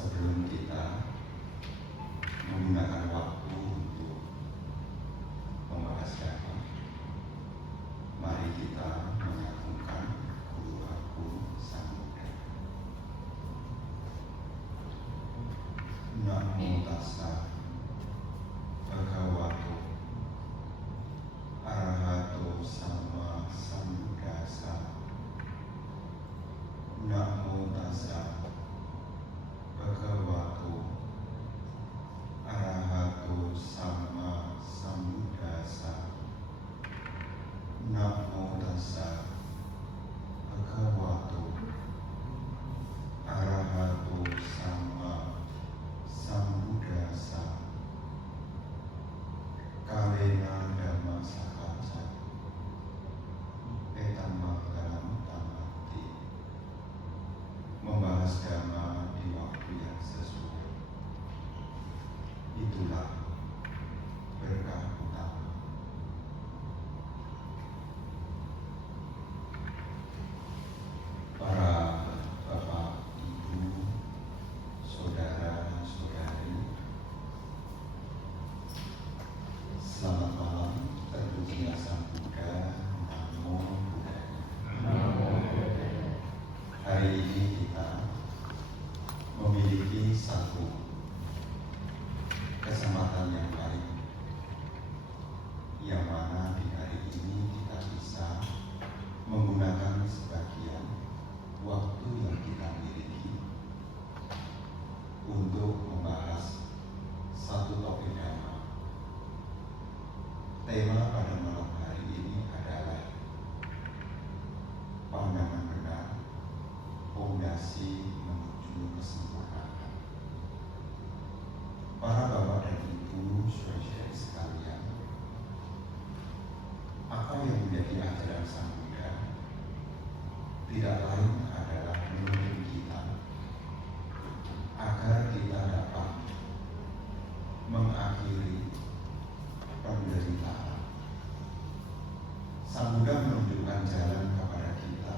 Sebelum kita menggunakan waktu untuk membahas dhamma, mari kita mengagungkan Guru Agung Sang Buddha. Namo tassa bhagavato arahato sama sambuddhassa. Namo tassa bhagavato arahato sama sambuddhassa. Namo tassa bhagavato arahato sama sambuddhassa. Kalena dhamma sakacca etamanggalam tamati. Membahas dhamma di waktu yang sesuai, itulah berkah utama. Para bapak, ibu, saudara-saudari, selamat malam. Terpujilah Sang Buddha. Namo Buddhaya. Hari ini kita memiliki satu kesempatan yang baik, yang mana di hari ini kita bisa menggunakan sebagian waktu yang kita miliki untuk membahas satu topik dhamma. Tema pada malam hari ini adalah pandangan benar, fondasi menuju kesempurnaan. Para bapak dan ibu saudara sekalian, apa yang menjadi ajaran Sang Buddha tidak lain adalah menuntun kita agar kita dapat mengakhiri penderitaan. Sang Buddha menunjukkan jalan kepada kita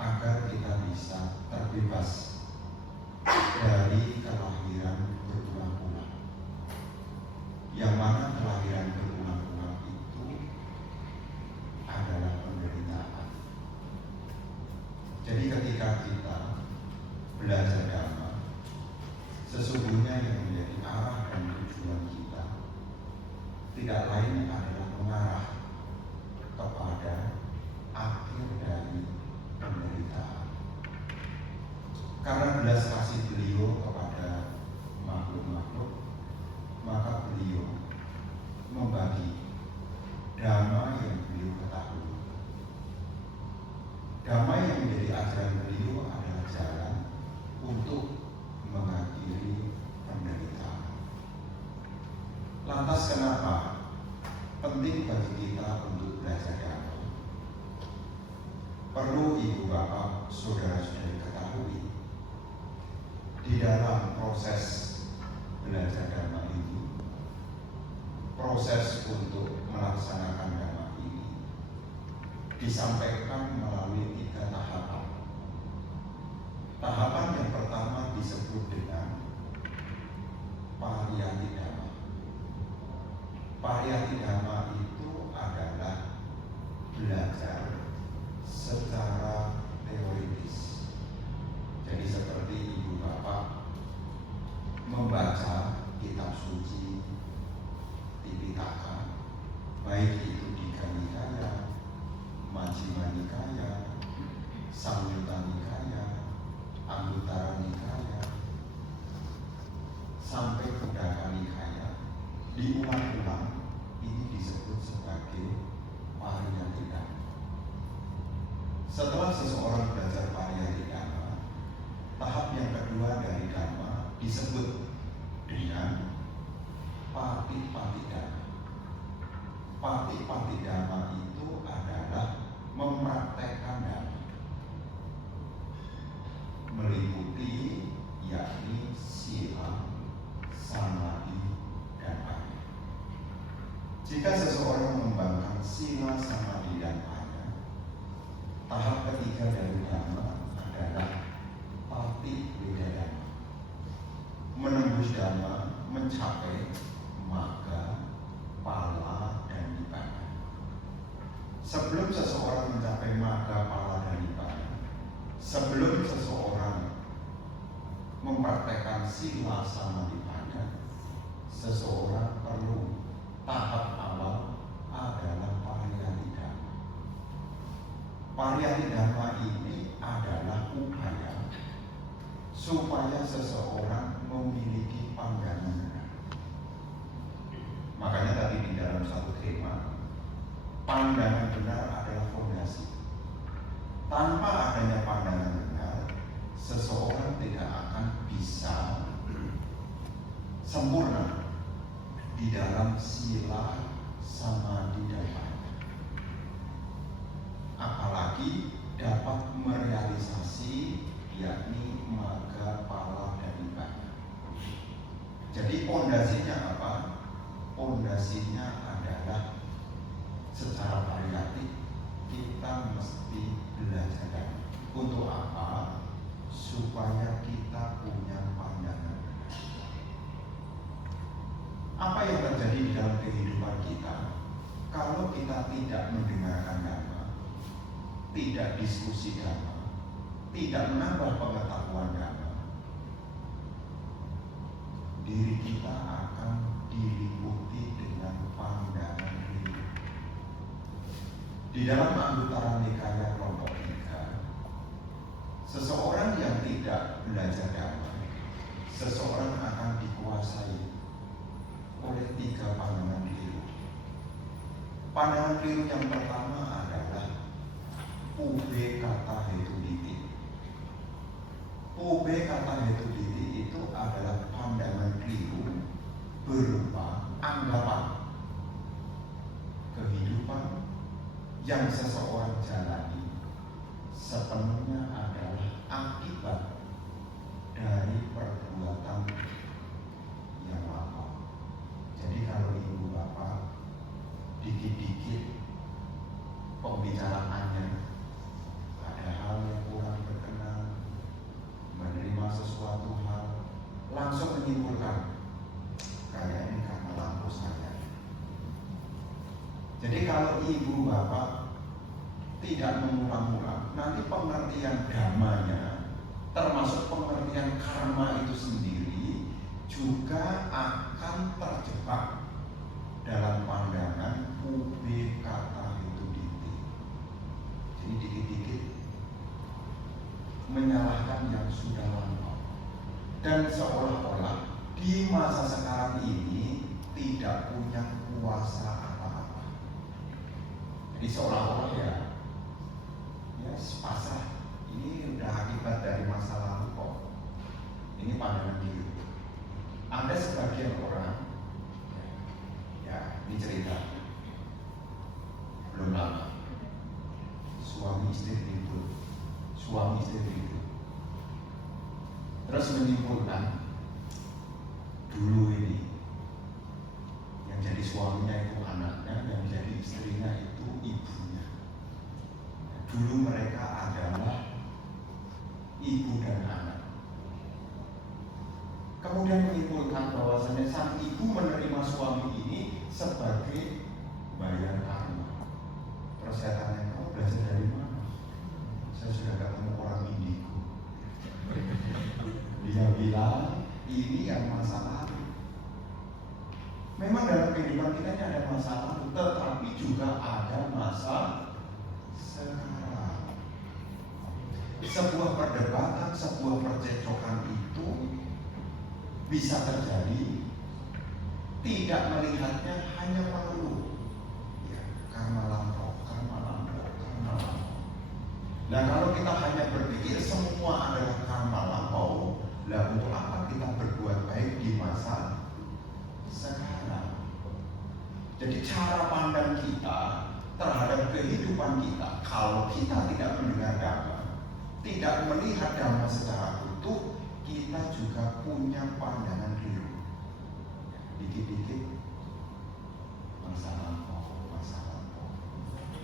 agar kita bisa terbebas dari kelahiran berulang-ulang, yang mana kelahiran berulang-ulang itu adalah penderitaan. Jadi ketika kita belajar dhamma, sesungguhnya yang menjadi arah dan tujuan kita tidak lain adalah mengarah kepada akhir dari penderitaan. Karena belas kasih beliau kepada makhluk-makhluk, maka beliau membagi dhamma yang beliau ketahui. Dhamma yang menjadi ajaran beliau adalah jalan untuk mengakhiri penderitaan. Lantas kenapa penting bagi kita untuk belajar dhamma? Perlu ibu bapak, saudara-saudari ketahui, di dalam proses belajar dhamma ini, proses untuk melaksanakan dhamma ini disampaikan melalui 3 tahapan. Tahapan yang pertama disebut dengan pariyati dhamma. Pariyati dhamma itu adalah belajar secara teoritis. Jadi seperti ibu bapak membaca kitab suci Tipitaka, baik itu Digha Nikaya, Majjhima Nikaya, Samyutta Nikaya, Anguttara Nikaya, sampai Uddaka Nikaya, diulang-ulang. Ini disebut sebagai pariyati dhamma. Setelah seseorang belajar pariyati dhamma, tahap yang kedua dari dhamma disebut dengan patipati dhamma. Patipati dhamma itu adalah mempraktekkan dhamma, meliputi yakni sila, samadhi, dan panya. Jika seseorang mengembangkan sila, samadhi, dan panya, tahap ketiga dari dhamma adalah pati widadhamma. dhamma mencapai magga, pala, dan nibbana. Sebelum seseorang mencapai magga, pala, dan nibbana, sebelum seseorang mempraktekkan sila sama nibbana, seseorang perlu tahap awal adalah pariyatidhamma. Pariyatidhamma ini adalah upaya supaya seseorang memiliki pandangan benar. Makanya tadi di dalam satu tema, pandangan benar adalah fondasi. Tanpa adanya pandangan benar, seseorang tidak akan bisa sempurna di dalam sila samadhi dan paññā. Apalagi dapat merealisasi yakni magga, pala, dan nibbana. Jadi pondasinya apa? Pondasinya adalah secara variatif kita mesti belajar. Untuk apa? Supaya kita punya pandangan. Apa yang terjadi di dalam kehidupan kita kalau kita tidak mendengarkan dhamma, tidak diskusi dhamma, tidak menambah pengetahuan dhamma, diri kita akan diliputi dengan pandangan keliru. Di dalam Anguttara Nikaya kelompok 3, seseorang yang tidak belajar dhamma, seseorang akan dikuasai oleh 3 pandangan keliru. Pandangan keliru yang pertama adalah ube kata hetu diti. Ube kata hetu diti itu adalah pandangan keliru berupa anggapan kehidupan yang seseorang jalani sepenuhnya adalah akibat dari perbuatan yang lampau. Jadi kalau ibu bapak dikit-dikit pembicaraannya ada hal yang kurang berkenan, menerima sesuatu hal, langsung menyimpulkan kayak ini karena lampu saya. Jadi kalau ibu bapak tidak mengulang-ulang, nanti pengertian dhammanya termasuk pengertian karma itu sendiri juga akan terjebak dalam pandangan ube kata itu diti. Jadi dikit-dikit menyalahkan yang sudah lampau, dan seolah-olah di masa sekarang ini tidak punya kuasa apa-apa. Jadi seolah-olah ya pasrah, ini udah akibat dari masa lalu kok. Ini pandangan diri. Ada sebagian orang, ya ini cerita belum lama, suami istri ribut, terus menyimpulkan dulu ini yang jadi suaminya itu anaknya, yang jadi istrinya itu ibunya. Dulu mereka adalah ibu dan anak. Kemudian menyimpulkan bahwasanya sang ibu menerima suami ini sebagai bayar karma. Terus saya tanya, kamu belajar dari mana? Saya sudah ketemu orang indigo. Dia bilang ini yang masa lalu. Memang dalam kehidupan kita ini ada masa lalu, tetapi juga ada masa sekarang. Sebuah perdebatan, sebuah percekcokan itu bisa terjadi tidak melihatnya hanya melulu ya, karma lampau. Nah kalau kita hanya berpikir semua adalah karma lampau, lah untuk apa kita berbuat baik di masa sekarang? Jadi cara pandang kita terhadap kehidupan kita, kalau kita tidak mendengar dhamma, tidak melihat dhamma secara utuh, kita juga punya pandangan keliru. Dikit-dikit masa lampau.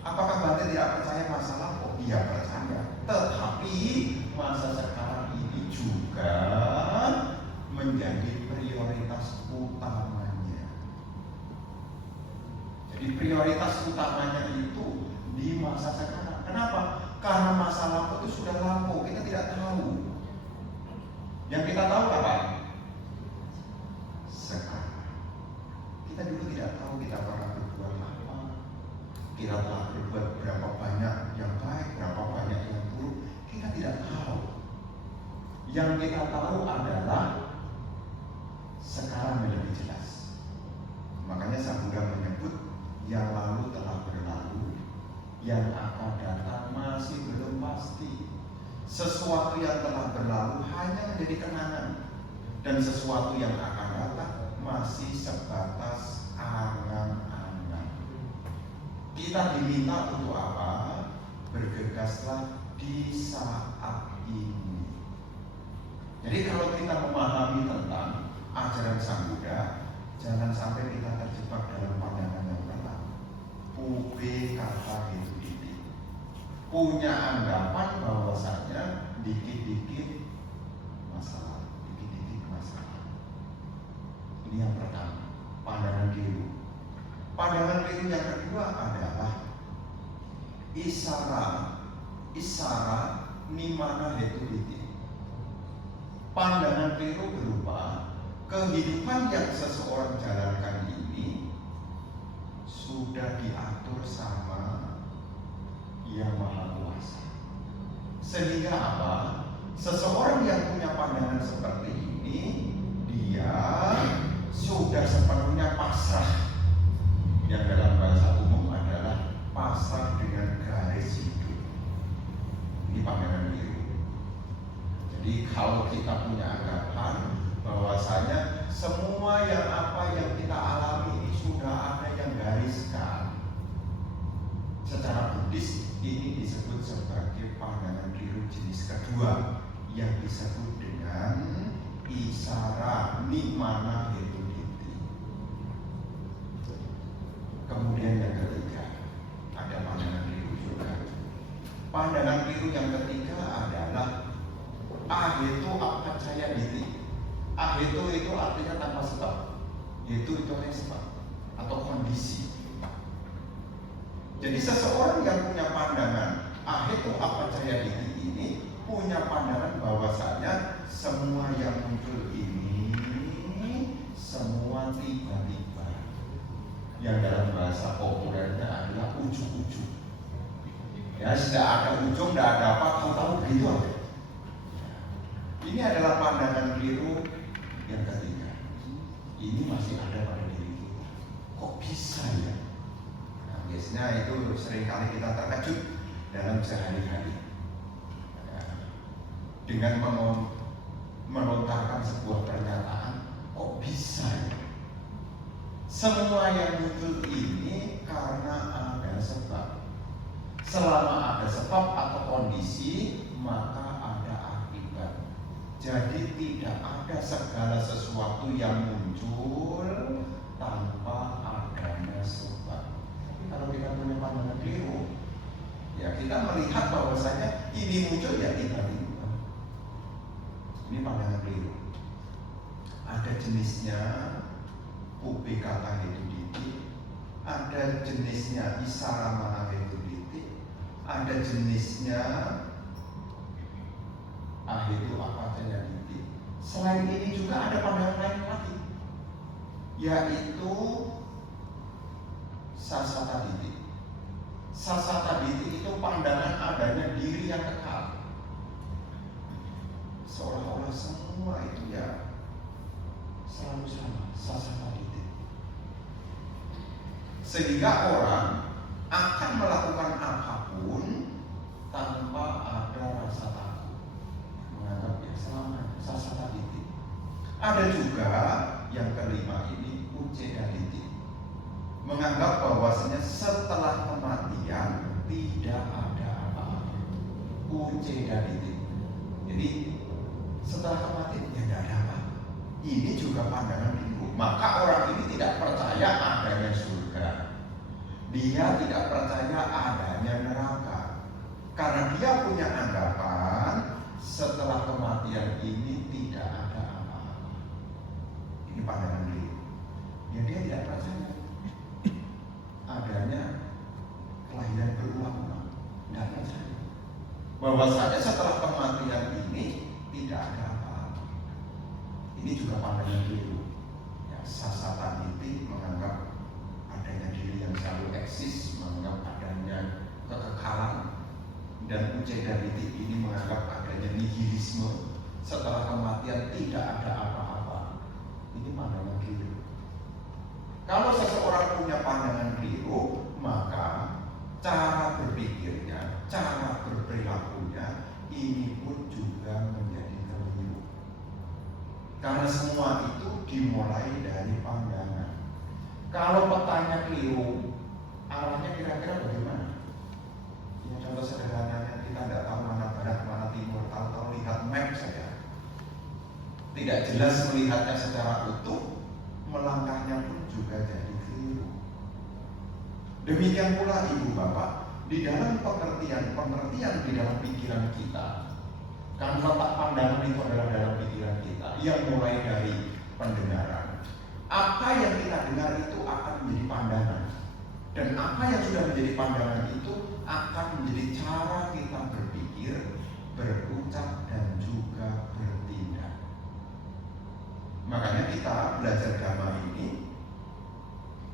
Apakah Bante tidak percaya masa lampau? Iya percaya. Tetapi masa sekarang ini juga menjadi prioritas prioritas utamanya. Jadi prioritas utamanya itu di masa sekarang. Kenapa? Karena masa lampau itu sudah lampau, kita tidak tahu. Yang kita tahu apa? Sekarang. Kita dulu tidak tahu kita pernah berbuat apa, kita telah berbuat berapa banyak yang baik, berapa banyak yang buruk. Kita tidak tahu. Yang kita tahu adalah sekarang yang lebih jelas. Makanya Sang Buddha menyebut yang lalu telah berlalu, yang akan datang masih belum pasti. Sesuatu yang telah berlalu hanya menjadi kenangan, dan sesuatu yang akan datang masih sebatas angan-angan. Kita diminta untuk apa? Bergegaslah di saat ini. Jadi kalau kita memahami tentang ajaran Sang Buddha, jangan sampai kita terjebak dalam pandangan yang berat. Ube kata itu punya anggapan bahwasanya dikit-dikit masalah, dikit-dikit masalah. Ini yang pertama, pandangan keliru. Pandangan keliru yang kedua adalah isara nimana hetu diti. Pandangan keliru berupa kehidupan yang seseorang jalankan ini sudah diatur sama Yang Maha Kuasa. Sehingga apa? Seseorang yang punya pandangan seperti ini, dia sudah sepenuhnya pasrah. Yang dalam bahasa umum adalah pasrah dengan garis hidup. Ini pandangan keliru. Jadi kalau kita punya anggapan bahwasanya semua yang apa yang kita alami ini sudah ada yang gariskan, secara Buddhis ini disebut sebagai pandangan keliru jenis kedua yang disebut dengan isara nimana hetu diti. Kemudian yang ketiga, ada pandangan keliru juga. Pandangan keliru yang ketiga adalah ahetu apacaya diti. Ahetu itu artinya tanpa sebab, itu hanya sebab atau kondisi. Jadi seseorang yang punya pandangan ahetu apacaya diti ini punya pandangan bahwasanya semua yang muncul ini semua tiba-tiba. Yang dalam bahasa populernya adalah ujung-ujung. Ya, tidak ada ujung, tidak ada apa, tahu-tahu begitu aja. Ini adalah pandangan keliru yang ketiga. Ini masih ada pada diri kita. Kok bisa ya? Nah, biasanya itu seringkali kita terkejut dalam sehari-hari ya, dengan melontarkan sebuah pernyataan, kok bisa ya? Semua yang muncul ini karena ada sebab. Selama ada sebab atau kondisi, maka ada akibat. Jadi tidak ada segala sesuatu yang muncul tanpa adanya sebab. Tapi kalau kita punya pandangan keliru, ya kita melihat bahwasanya ini muncul ya tiba-tiba. Ini pandangan keliru. Ada jenisnya ubi kata hetu diti, ada jenisnya isara mana hetu diti, ada jenisnya ahetu apacaya diti. Selain ini juga ada pandangan lain lagi, yaitu sasata diti. Sasata diti itu pandangan adanya diri yang kekal, seolah-olah semua itu ya selalu sama, sasata diti. Sehingga orang akan melakukan apapun tanpa ada rasa takut, menganggap ya selamanya sasata diti. Ada juga yang kelima ini uceda diti, menganggap bahwasanya setelah kematian tidak ada apa-apa. Uceda diti. Jadi setelah kematian ya tidak ada apa. Ini juga pandangan keliru. Maka orang ini tidak percaya adanya surga. Dia tidak percaya adanya neraka. Karena dia punya anggapan setelah kematian ini tidak ada apa-apa. Ini Ini juga pandangan keliru. Ya, sasatan itu menganggap adanya diri yang selalu eksis, menganggap adanya kekekalan, dan ucedariti ini menganggap adanya nihilisme, setelah kematian tidak ada apa-apa. Ini pandangan keliru. Kalau seseorang punya pandangan keliru, maka cara berpikirnya, cara berperilakunya ini pun juga menjadi keliru. Karena semua itu dimulai dari pandangan. Kalau petanya keliru, arahnya kira-kira bagaimana? Ya, contoh sederhananya, kita tidak tahu mana barat, mana timur, tahu-tahu lihat map saja. Tidak jelas melihatnya secara utuh, melangkahnya pun juga jadi keliru. Demikian pula ibu bapak, di dalam pengertian di dalam pikiran kita, kan letak pandangan itu adalah dalam pikiran kita, yang mulai dari pendengaran. Apa yang kita dengar itu akan menjadi pandangan, dan apa yang sudah menjadi pandangan itu akan menjadi cara kita berpikir, berucap, dan juga bertindak. Makanya kita belajar agama ini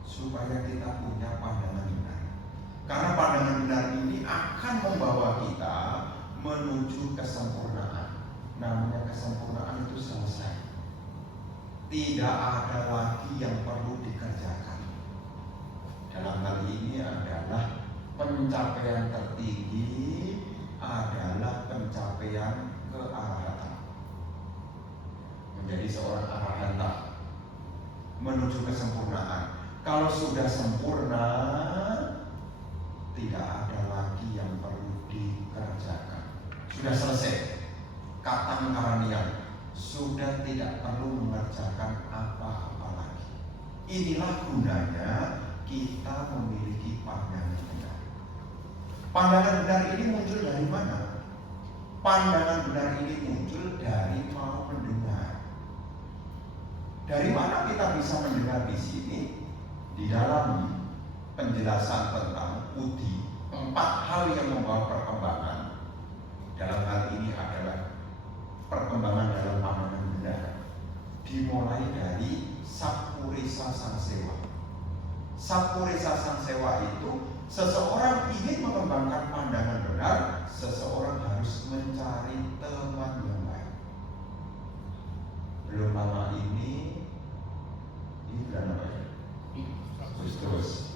supaya kita punya pandangan benar. Karena pandangan benar ini akan membawa kita menuju kesempurnaan. Namanya kesempurnaan itu selesai. Tidak ada lagi yang perlu dikerjakan. Dalam hal ini adalah pencapaian tertinggi adalah pencapaian kearahatan. Menjadi seorang arahanta, menuju kesempurnaan. Kalau sudah sempurna, tidak ada lagi yang perlu dikerjakan. Sudah selesai. Katang karanian, sudah tidak perlu mengerjakan apa-apa lagi. Inilah gunanya kita memiliki pandangan benar. Pandangan benar ini muncul dari mana? Pandangan benar ini muncul dari mau mendengar. Dari mana kita bisa mendengar di sini? Di dalam penjelasan tentang budi, 4 hal yang membawa perkembangan. Dalam hal ini adalah perkembangan dalam pandangan benar. Dimulai dari Sappurisa Sangsewa. Sappurisa Sangsewa itu seseorang ingin mengembangkan pandangan benar, seseorang harus mencari teman yang baik. Belum lama ini bulan apa ya? Agustus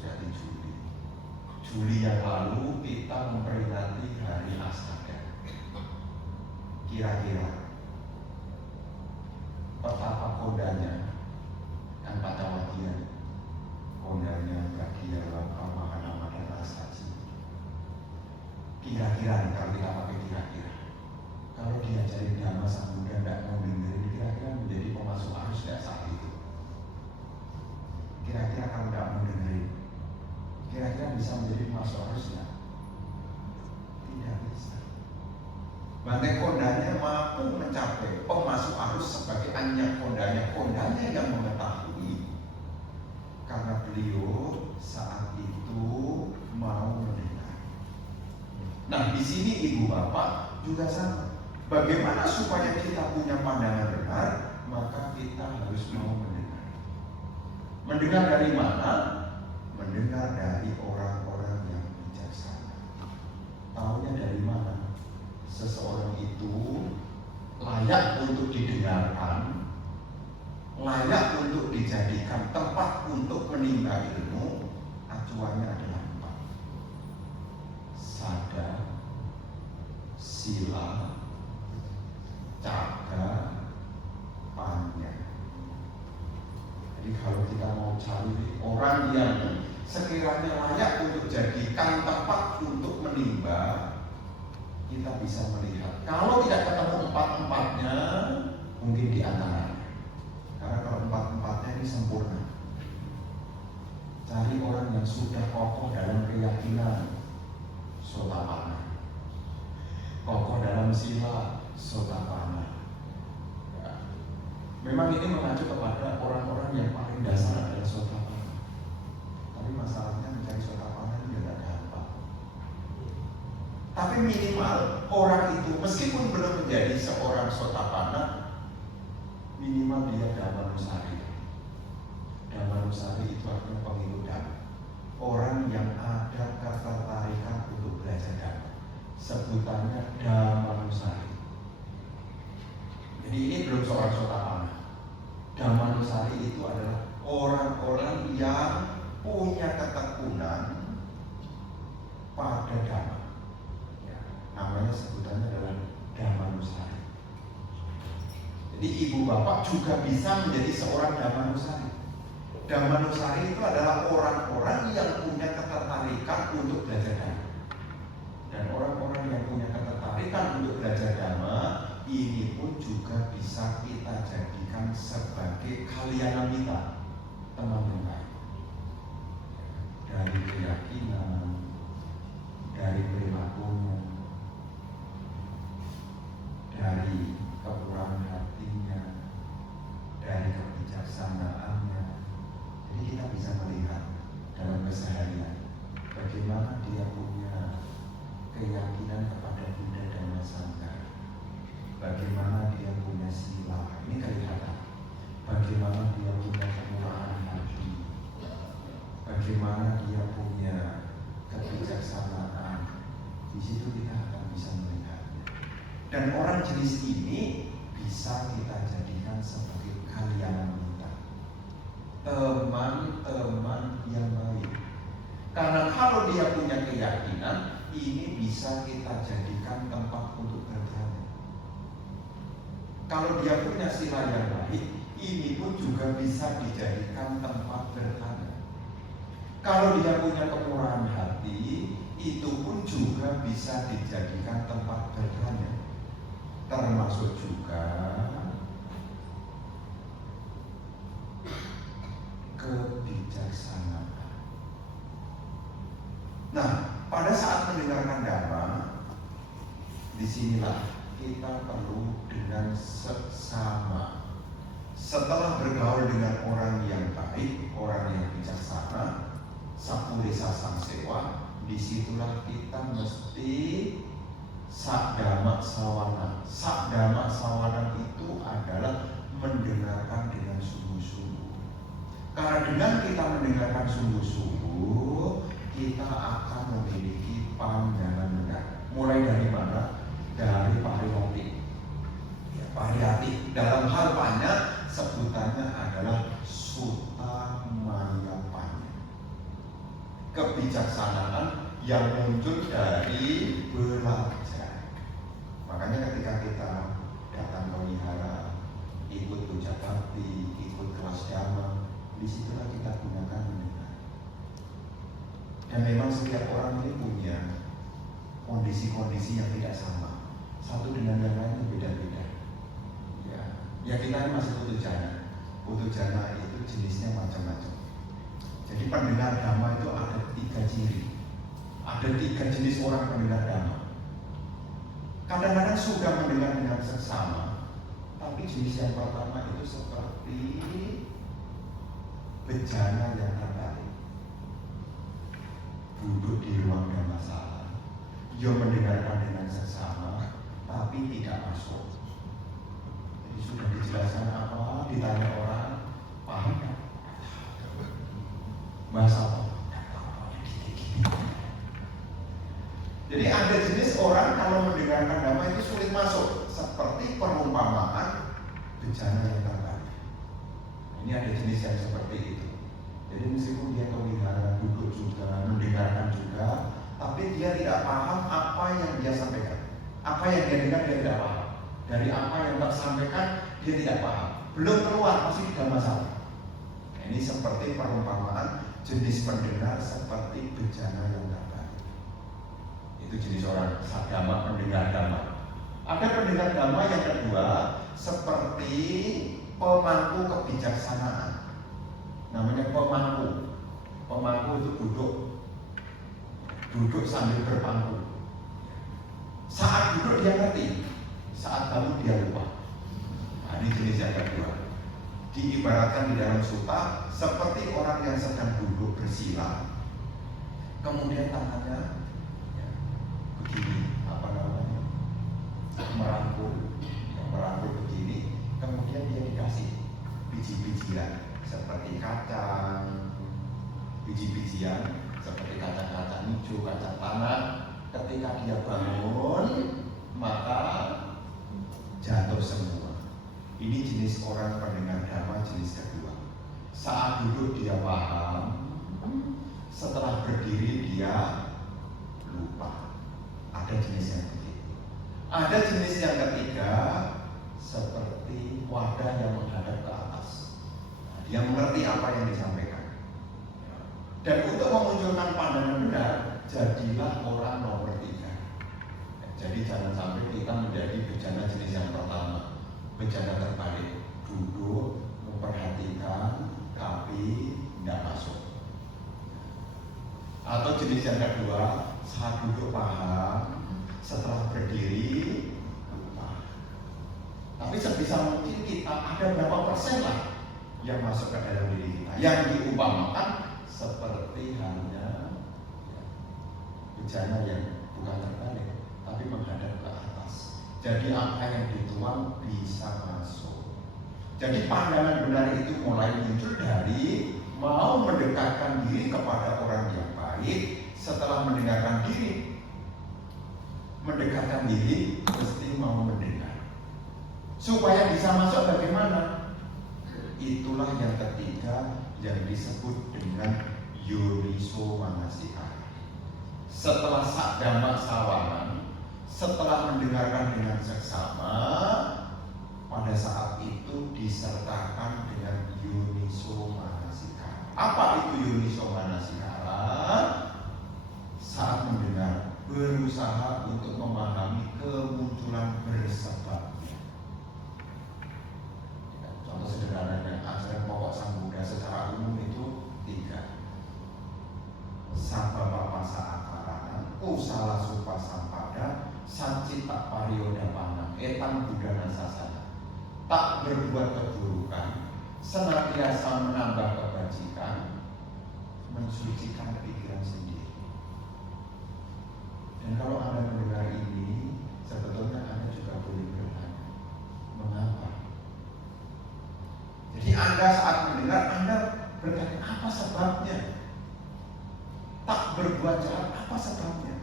berarti Juli. Juli yang lalu kita memperingati Hari Astaga. Kira-kira betapa kodanya kan Pacawakian, kodanya Bagia Laka Mahanama dan Asaji. Kira-kira nih, kalau kita pakai kira-kira, kalau diajarin Dhamma sang Buddha tidak mau dengerin, kira-kira menjadi pemasuk arus tidak saat itu. Kira-kira kalau tidak mau dengerin, kira-kira bisa menjadi pemasuk arus tidak? Tidak bisa. Bante kondanya mampu mencapai pemasuk arus sebagai anyak kondanya yang mengetahui, karena beliau saat itu mau mendengar. Nah, di sini ibu bapak juga sama. Bagaimana supaya kita punya pandangan benar? Maka kita harus mau mendengar. Mendengar dari mana? Mendengar dari orang-orang yang bijaksana. Taunya dari mana? Seseorang itu layak untuk didengarkan, layak untuk dijadikan tempat untuk menimba ilmu. Acuannya adalah 4: sada, sila, caga, panya. Jadi kalau kita mau cari orang yang sekiranya layak untuk jadikan tempat untuk menimba, kita bisa melihat. Kalau tidak ketemu 4-4-nya, mungkin di antaranya. Karena kalau 4-4-nya ini sempurna. Cari orang yang sudah kokoh dalam keyakinan, sotapanna. Kokoh dalam sila, sotapanna. Ya. Memang ini mengacu kepada orang-orang yang paling dasar adalah sotapanna. Tapi masalahnya mencari sotapanna ini tidak gampang. Tapi minimal orang itu meskipun belum menjadi seorang sotapanna, minimal dia Damanusari. Damanusari itu artinya pengikut Dhamma, orang yang ada ketertarikan untuk belajar Dhamma, sebutannya Damanusari. Jadi ini belum seorang sotapana. Damanusari itu adalah orang-orang yang punya ketekunan pada Dhamma, ya, namanya sebutannya adalah Damanusari. Jadi ibu bapak juga bisa menjadi seorang Damanusari. Damanusari itu adalah orang-orang yang punya ketertarikan untuk belajar Dhamma. Dan orang-orang yang punya ketertarikan untuk belajar Dhamma ini pun juga bisa kita jadikan sebagai kalyanamita, teman yang baik. Dari keyakinan, dari perilakunya, dari kemurahan hatinya, dari kebijaksanaannya. Jadi kita bisa melihat dalam keseharian bagaimana dia punya keyakinan kepada Buddha Dhamma Sangha, bagaimana dia punya sila, ini kelihatan. Bagaimana dia punya kemurahan hati, bagaimana dia punya kebijaksanaan. Di situ kita akan bisa melihatnya. Dan orang jenis ini bisa kita jadikan sebagai kalyanamita, teman-teman yang baik. Karena kalau dia punya keyakinan, ini bisa kita jadikan tempat untuk bertanya. Kalau dia punya sila yang baik, ini pun juga bisa dijadikan tempat bertanya. Kalau dia punya kemurahan hati, itu pun juga bisa dijadikan tempat bertanya. Termasuk juga kebijaksanaan. Nah, pada saat mendengarkan Dhamma, disinilah kita perlu dengan seksama. Setelah bergaul dengan orang yang baik, orang yang bijaksana, sapurisa samsewa, disitulah kita mesti sakdhamma sawana. Sakdhamma sawana itu adalah mendengarkan dengan sungguh-sungguh. Karena dengan kita mendengarkan sungguh-sungguh, kita akan memiliki pandangan benar. Mulai dari mana? Dari pariyati. Ya, pariyati dalam hal banyak sebutannya adalah sutta mayapanya. Kebijaksanaan yang muncul dari belajar. Makanya ketika kita datang ke wihara, ikut puja bakti, ikut kelas Dhamma, disitulah kita gunakan mendengar. Dan memang setiap orang ini punya kondisi-kondisi yang tidak sama, satu dengan yang lain beda-beda. Ya kita ini masih putu jana. Putu jana itu jenisnya macam-macam. Jadi pendengar Dhamma itu ada 3 ciri. Ada 3 jenis orang pendengar Dhamma. Kadang-kadang sudah mendengar dengan seksama, tapi jenis yang pertama itu seperti bejana yang tertarik, duduk di ruang dhammasala, dia mendengarkan dengan seksama, tapi tidak masuk. Jadi sudah dijelaskan apa, ditanya orang, paham kan? Bahasa apa? Jadi ada jenis orang kalau mendengarkan Dhamma itu sulit masuk, seperti perumpamaan bejana yang tertarik. Ini ada jenis yang seperti itu. Jadi meskipun dia ke wihara, duduk juga, mendengarkan juga, tapi dia tidak paham apa yang dia sampaikan. Apa yang dia dengar dia tidak paham. Dari apa yang tak sampaikan dia tidak paham. Belum keluar, masih di dalam masalah. Nah, ini seperti perumpamaan jenis pendengar seperti bejana yang tertarik. Itu jenis orang sakdhamma, pendengar Dhamma. Ada pendengar Dhamma yang kedua seperti pemangku kebijaksanaan. Namanya pemangku. Pemangku itu duduk sambil berpangku. Saat duduk dia ngerti, saat bangun dia lupa. Nah, ini jenis yang kedua. Diibaratkan di dalam sutta seperti orang yang sedang duduk bersila, kemudian tangannya begini, merangkul begini, kemudian dia dikasih dikasih biji-bijian seperti kacang, biji-bijian seperti kacang-kacang hijau, kacang tanah. Ketika dia bangun, maka jatuh semua. Ini jenis orang pendengar dhamma jenis kedua. Saat duduk dia paham, setelah berdiri dia lupa. Ada jenis yang begitu. Ada jenis yang ketiga, seperti wadah yang menghadap ke atas. Dia mengerti apa yang disampaikan. Dan untuk memunculkan pandangan benar, jadilah orang nomor 3. Jadi jangan sampai kita menjadi bejana jenis yang pertama. Bejana terbalik, duduk, memperhatikan, tapi tidak masuk. Atau jenis yang kedua, saat duduk paham, setelah berdiri lupa. Tapi sebisa mungkin kita ada berapa persen lah yang masuk ke dalam diri kita, yang diumpamakan seperti halnya bejana yang bukan terbalik, tapi menghadap ke atas. Jadi apa yang dituang bisa masuk. Jadi pandangan benar itu mulai muncul dari mau mendekatkan diri kepada orang yang baik. Setelah mendekatkan diri, mesti mau mendengar. Supaya bisa masuk bagaimana? Itulah yang ketiga yang disebut dengan yoniso manasikara. Setelah sadhamma sawangan, setelah mendengarkan dengan seksama, pada saat itu disertakan dengan yoniso manasikara. Apa itu yoniso manasikara? Saat mendengar, berusaha untuk memahami kemunculan bersebabnya. Contoh sederhananya, ajaran pokok Sang Buddha secara umum itu 3. Sabba papa saakarangan, kusala supa sampada, sancita pariyodapana, etam budana sasana. Tak berbuat keburukan, senantiasa menambah kebajikan, mensucikan pikiran sendiri. Dan kalau Anda mendengar ini, sebetulnya Anda juga boleh bertanya, mengapa? Jadi Anda saat mendengar, Anda bertanya, apa sebabnya? Tak berbuat jahat, apa sebabnya?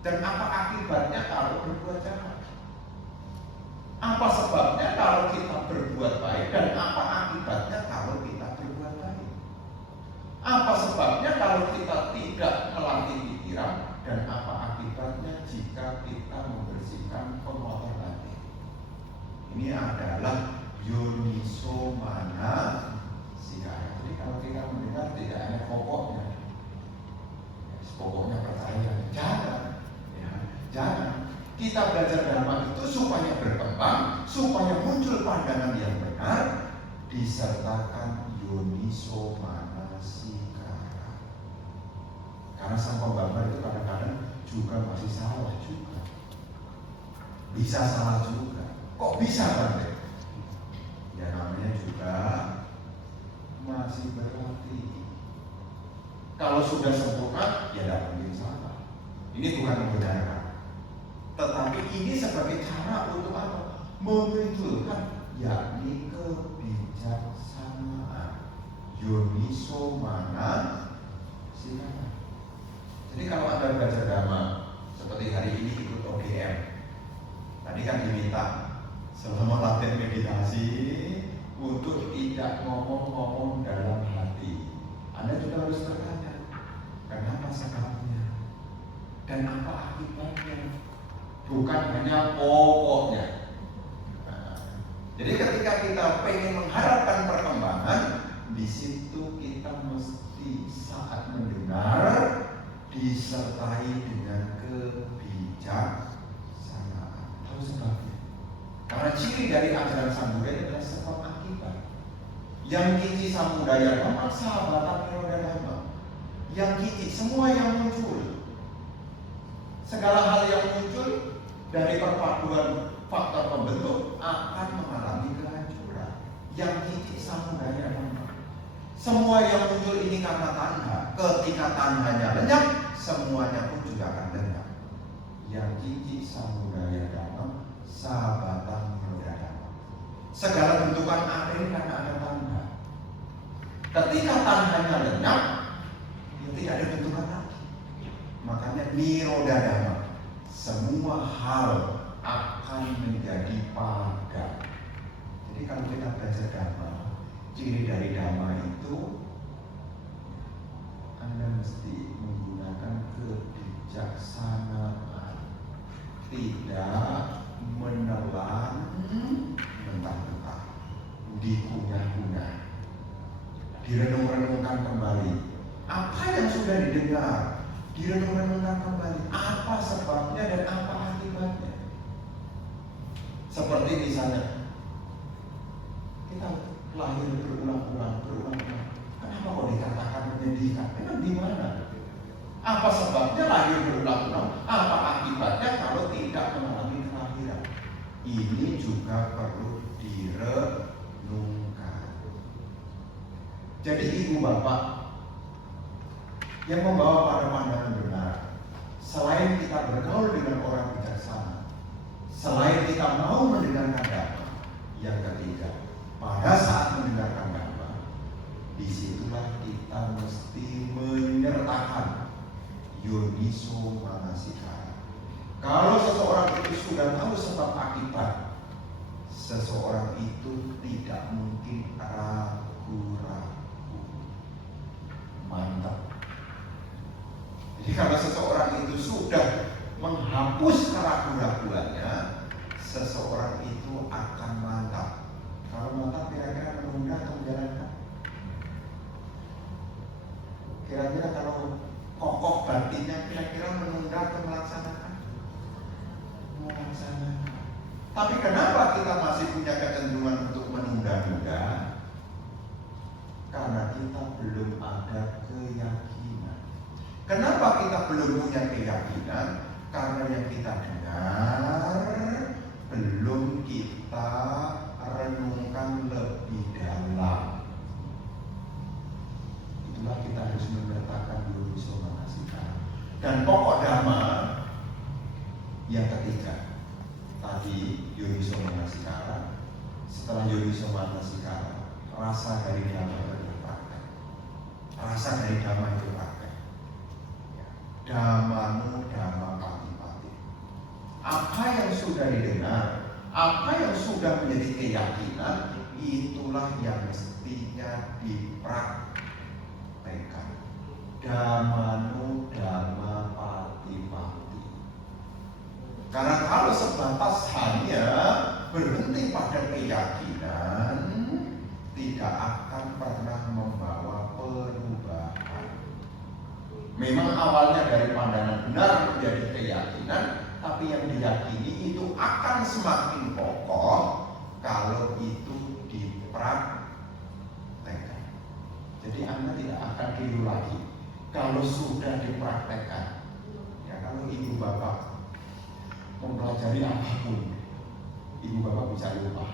Dan apa akibatnya kalau berbuat jahat? Apa sebabnya kalau kita berbuat baik? Dan apa akibatnya kalau kita berbuat baik? Apa sebabnya kalau kita tidak melatih pikiran? Dan apa akibatnya jika kita membersihkan pengotor hati? Ini adalah yoniso manasikara. Jadi kalau kita mendengar tidak hanya pokoknya, pokoknya percaya, jangan. Kita belajar dhamma itu supaya berkembang, supaya muncul pandangan yang benar, disertakan yoniso manasikara. Karena sang pembabar itu kadang-kadang juga masih salah juga, bisa salah juga. Kok bisa Bante? Ya namanya juga masih berlatih. Kalau sudah sempurna, ya tidak mungkin salah. Ini bukan membenarkan, tetapi ini sebagai cara untuk apa? Memunculkan, yakni kebijaksanaan, yoniso manasikara. Jadi kalau Anda belajar dhamma, seperti hari ini ikut OGM, tadi kan diminta selama latihan meditasi untuk tidak ngomong-ngomong dalam hati. Anda juga harus bertanya, kenapa sebabnya? Dan apa akibatnya? Bukan hanya pokoknya. Jadi ketika kita pengen mengharapkan perkembangan, di situ kita mesti saat mendengar disertai dengan kebijaksanaan. Tahu sebabnya? Karena ciri dari ajaran Sang Buddha adalah sebab akibat. Yang kici samudaya dhamma, sahabata niroda dhamma. Yang kici, semua yang muncul, segala hal yang muncul dari perpaduan faktor pembentuk akan mengalami kehancuran. Yang kici samudaya dhamma. Semua yang muncul ini karena tanda. Ketika tandanya lenyap, semuanya pun juga akan lenyap. Yang kici samudaya dhamma, sahabatan niroda dhamma. Segala bukan ada ini karena ada tanda. Ketika tandanya lenyap, ya tidak ada bentukan lagi. Makanya nirodadama, semua hal akan menjadi padam. Jadi kalau kita belajar dhamma, ciri dari dhamma itu Anda mesti menggunakan kebijaksanaan, tidak menelan mentah-mentah, dikunyah-kunyah, direnung-renungkan kembali. Apa yang sudah didengar, direnung-renungkan kembali. Apa sebabnya dan apa akibatnya. Seperti misalnya kita lahir berulang-ulang. Kenapa kok dikatakan menyedihkan? Memang di mana? Apa sebabnya lahir berulang-ulang? Apa akibatnya kalau tidak mengalami kelahiran? Ini juga perlu direnungkan. Jadi ibu bapak yang membawa pada pandangan benar, selain kita bergaul dengan orang bijaksana, selain kita mau mendengarkan dhamma, yang ketiga, pada saat mendengarkan dhamma, disitulah kita mesti menyertakan yoniso manasikara. Kalau seseorang itu sudah tahu sebab akibat, seseorang itu tidak mungkin ragu-ragu. Mantap. Jadi kalau seseorang itu sudah menghapus keraguan-raguannya, seseorang itu akan mantap. Kalau mantap kira-kira menunda atau menjalankan? Kira-kira kalau kokoh batinnya kira-kira menunda atau melaksanakan? Melaksanakan. Tapi kenapa kita masih punya kecenderungan untuk menunda-nunda? Karena kita belum ada keyakinan. Kenapa kita belum punya keyakinan? Karena yang kita dengar belum kita renungkan lebih dalam. Itulah kita harus menyertakan yoniso manasikara. Dan pokok dhamma yang ketiga, tadi yoniso manasikara. Setelah yoniso manasikara, rasa dari dhamma itu praktek. Rasa dari dhamma itu praktek. Dhammanu dhamma pati-pati. Apa yang sudah didengar, apa yang sudah menjadi keyakinan, itulah yang mestinya dipraktekkan. Dhammanu dhamma pati-pati. Karena kalau sebatas hanya berhenti pada keyakinan, tidak akan pernah membawa perubahan. Memang awalnya dari pandangan benar menjadi keyakinan, tapi yang diyakini itu akan semakin kokoh kalau itu dipraktekkan. Jadi Anda tidak akan keliru lagi kalau sudah dipraktekkan. Ya, kalau ibu bapak mempelajari apapun, ibu bapak bisa lupa.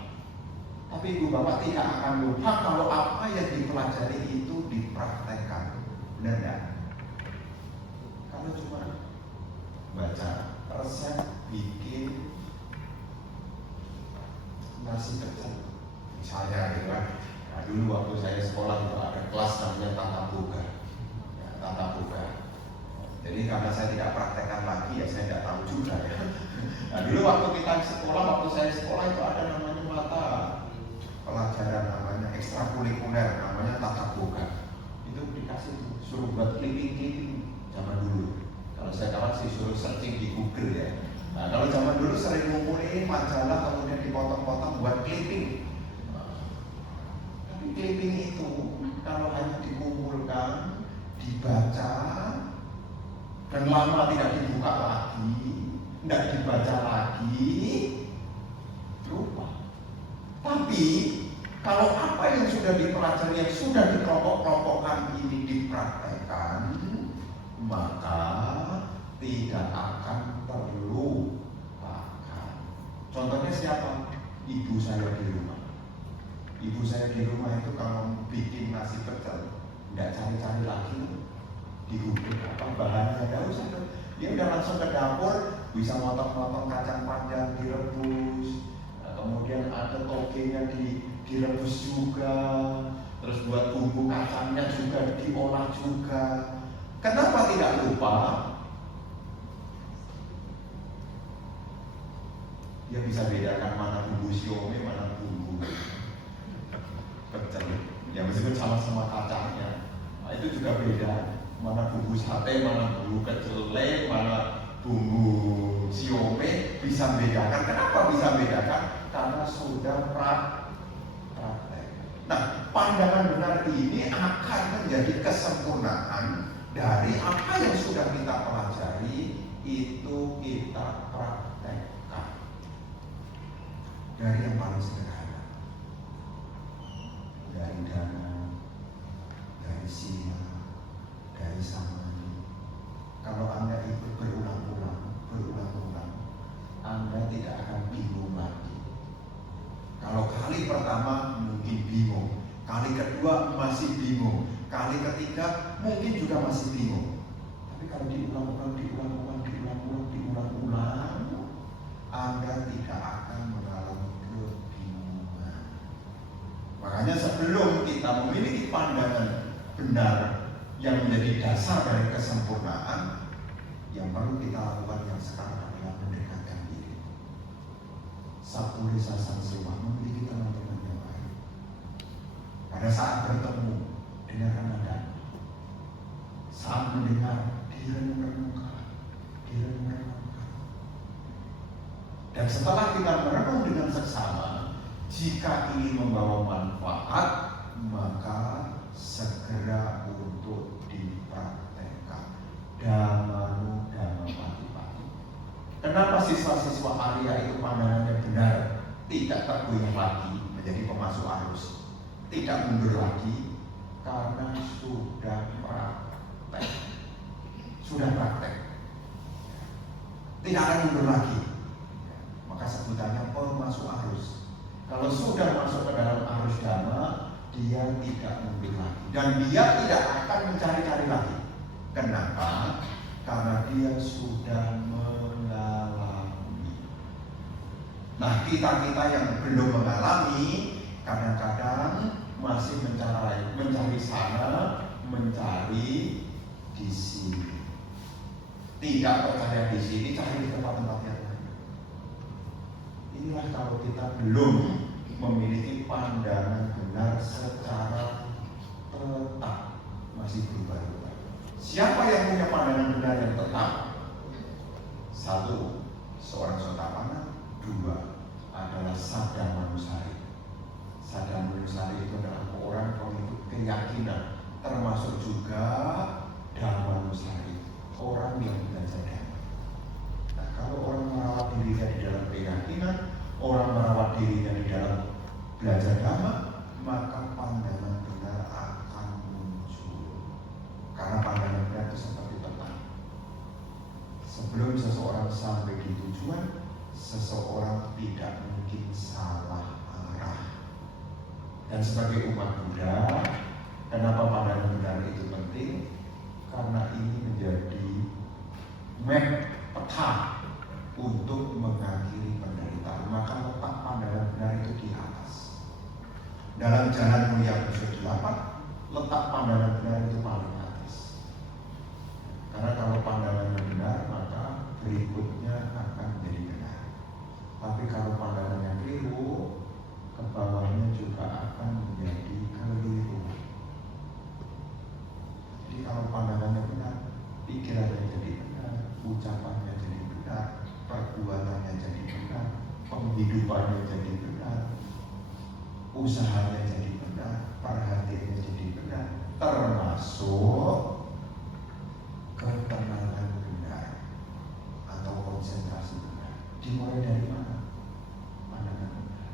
Tapi ibu bapak tidak akan lupa kalau apa yang dipelajari itu dipraktekkan. Benar tidak? Kalau cuma baca resep bikin nasi kecil, misalnya gitu kan. Nah, dulu waktu saya sekolah itu ada kelas namanya tata boga. Ya, tata boga. Jadi karena saya tidak praktekkan lagi, ya saya tidak tahu juga ya. Nah, dulu waktu kita sekolah, waktu saya sekolah itu ada namanya mata pelajaran namanya ekstrakurikuler, namanya tata boga. Itu dikasih suruh buat clipping zaman dulu. Kalau saya kawan sih suruh searching di Google ya. Nah, kalau zaman dulu sering ngumpulin majalah kemudian dipotong-potong buat clipping. Tapi clipping itu kalau hanya dikumpulkan, dibaca, dan lama tidak dibuka lagi, tidak dibaca lagi, lupa. Tapi kalau apa yang sudah dipelajari, yang sudah dikelompok-kelompokkan ini dipraktekkan, maka tidak akan terlupakan. Contohnya siapa? Ibu saya di rumah. Ibu saya di rumah itu kalau bikin nasi pecel, tidak cari-cari lagi di Google apa bahannya, tidak usah. Dia udah langsung ke dapur, bisa motong-motong kacang panjang direbus, kemudian ada togenya direbus juga, terus buat bumbu kacangnya juga diolah juga. Kenapa tidak lupa? Dia bisa bedakan mana bumbu siomay, mana bumbu pecel. Ya meskipun sama-sama kacangnya, nah, itu juga beda. Mana bumbu sate, mana bumbu kecelek, mana bumbu siomay, bisa bedakan. Kenapa bisa bedakan? Karena sudah praktek. Nah, pandangan benar ini akan menjadi kesempurnaan dari apa yang sudah kita pelajari, itu kita praktekkan. Dari yang paling sederhana, dari dana, dari siang, dari samani. Kalau Anda ikut berulang-ulang, Anda tidak akan bingung lagi. Kalau kali pertama mungkin bingung, kali kedua masih bingung, kali ketiga mungkin juga masih bingung. Tapi kalau diulang-ulang, Anda tidak akan mengalami kebingungan. Makanya sebelum kita memiliki pandangan benar yang menjadi dasar dari kesempurnaan, yang perlu kita lakukan yang sekarang adalah mendekatkan diri. Sapule Sasang Sewa memiliki teman-teman yang baik. Pada saat bertemu, dengarkan Anda. Saat mendengar, direnung-renungkan. Dan setelah kita merenung dengan seksama, jika ingin membawa manfaat, maka segera untuk dipraktekkan. Dhammanu Dhammapati. Kenapa siswa-siswa Arya itu pandangannya benar, tidak tergoyah lagi menjadi pemasuk arus, tidak mundur lagi, karena sudah praktek, tidak akan mundur lagi. Maka sebutannya pemasuk arus. Kalau sudah masuk ke dalam arus dhamma, dia tidak mundur lagi dan dia tidak akan mencari-cari lagi. Kenapa? Karena dia sudah mengalami. Nah, kita yang belum mengalami kadang-kadang masih mencari sana, mencari di sini. Tidak percaya di sini, cari di tempat-tempat yang lain. Inilah kalau kita belum memiliki pandangan benar secara tetap, masih berubah-ubah. Siapa yang punya pandangan benar yang tetap? Satu, seorang Sotapanna. Dua, adalah Sada Manusari. Sada Manusari itu adalah orang pengikut keyakinan, termasuk juga Dhammanusari, orang yang belajar dhamma. Nah, kalau orang merawat dirinya di dalam keyakinan, orang merawat dirinya di dalam belajar dhamma, maka pandangan benar akan muncul. Karena pandangan benar itu seperti peta. Sebelum seseorang sampai di tujuan, seseorang tidak mungkin salah arah. Dan sebagai umat Buddha, kenapa pandangan benar itu penting? Karena ini menjadi map peta untuk mengakhiri penderitaan. Maka letak pandangan benar itu di atas. Dalam jalan mulia episode 8, letak pandangan benar itu paling atas. Karena kalau pandangannya benar, maka berikutnya akan menjadi benar. Tapi kalau pandangannya keliru, ke bawahnya juga akan menjadi keliru. Jadi kalau pandangannya benar, pikirannya jadi benar, ucapannya jadi benar, perbuatannya jadi benar, penghidupannya jadi benar, usahanya jadi benar, perhatiannya jadi benar, termasuk ketenangan benar atau konsentrasi benar. Dimulai dari mana? Pandangan benar.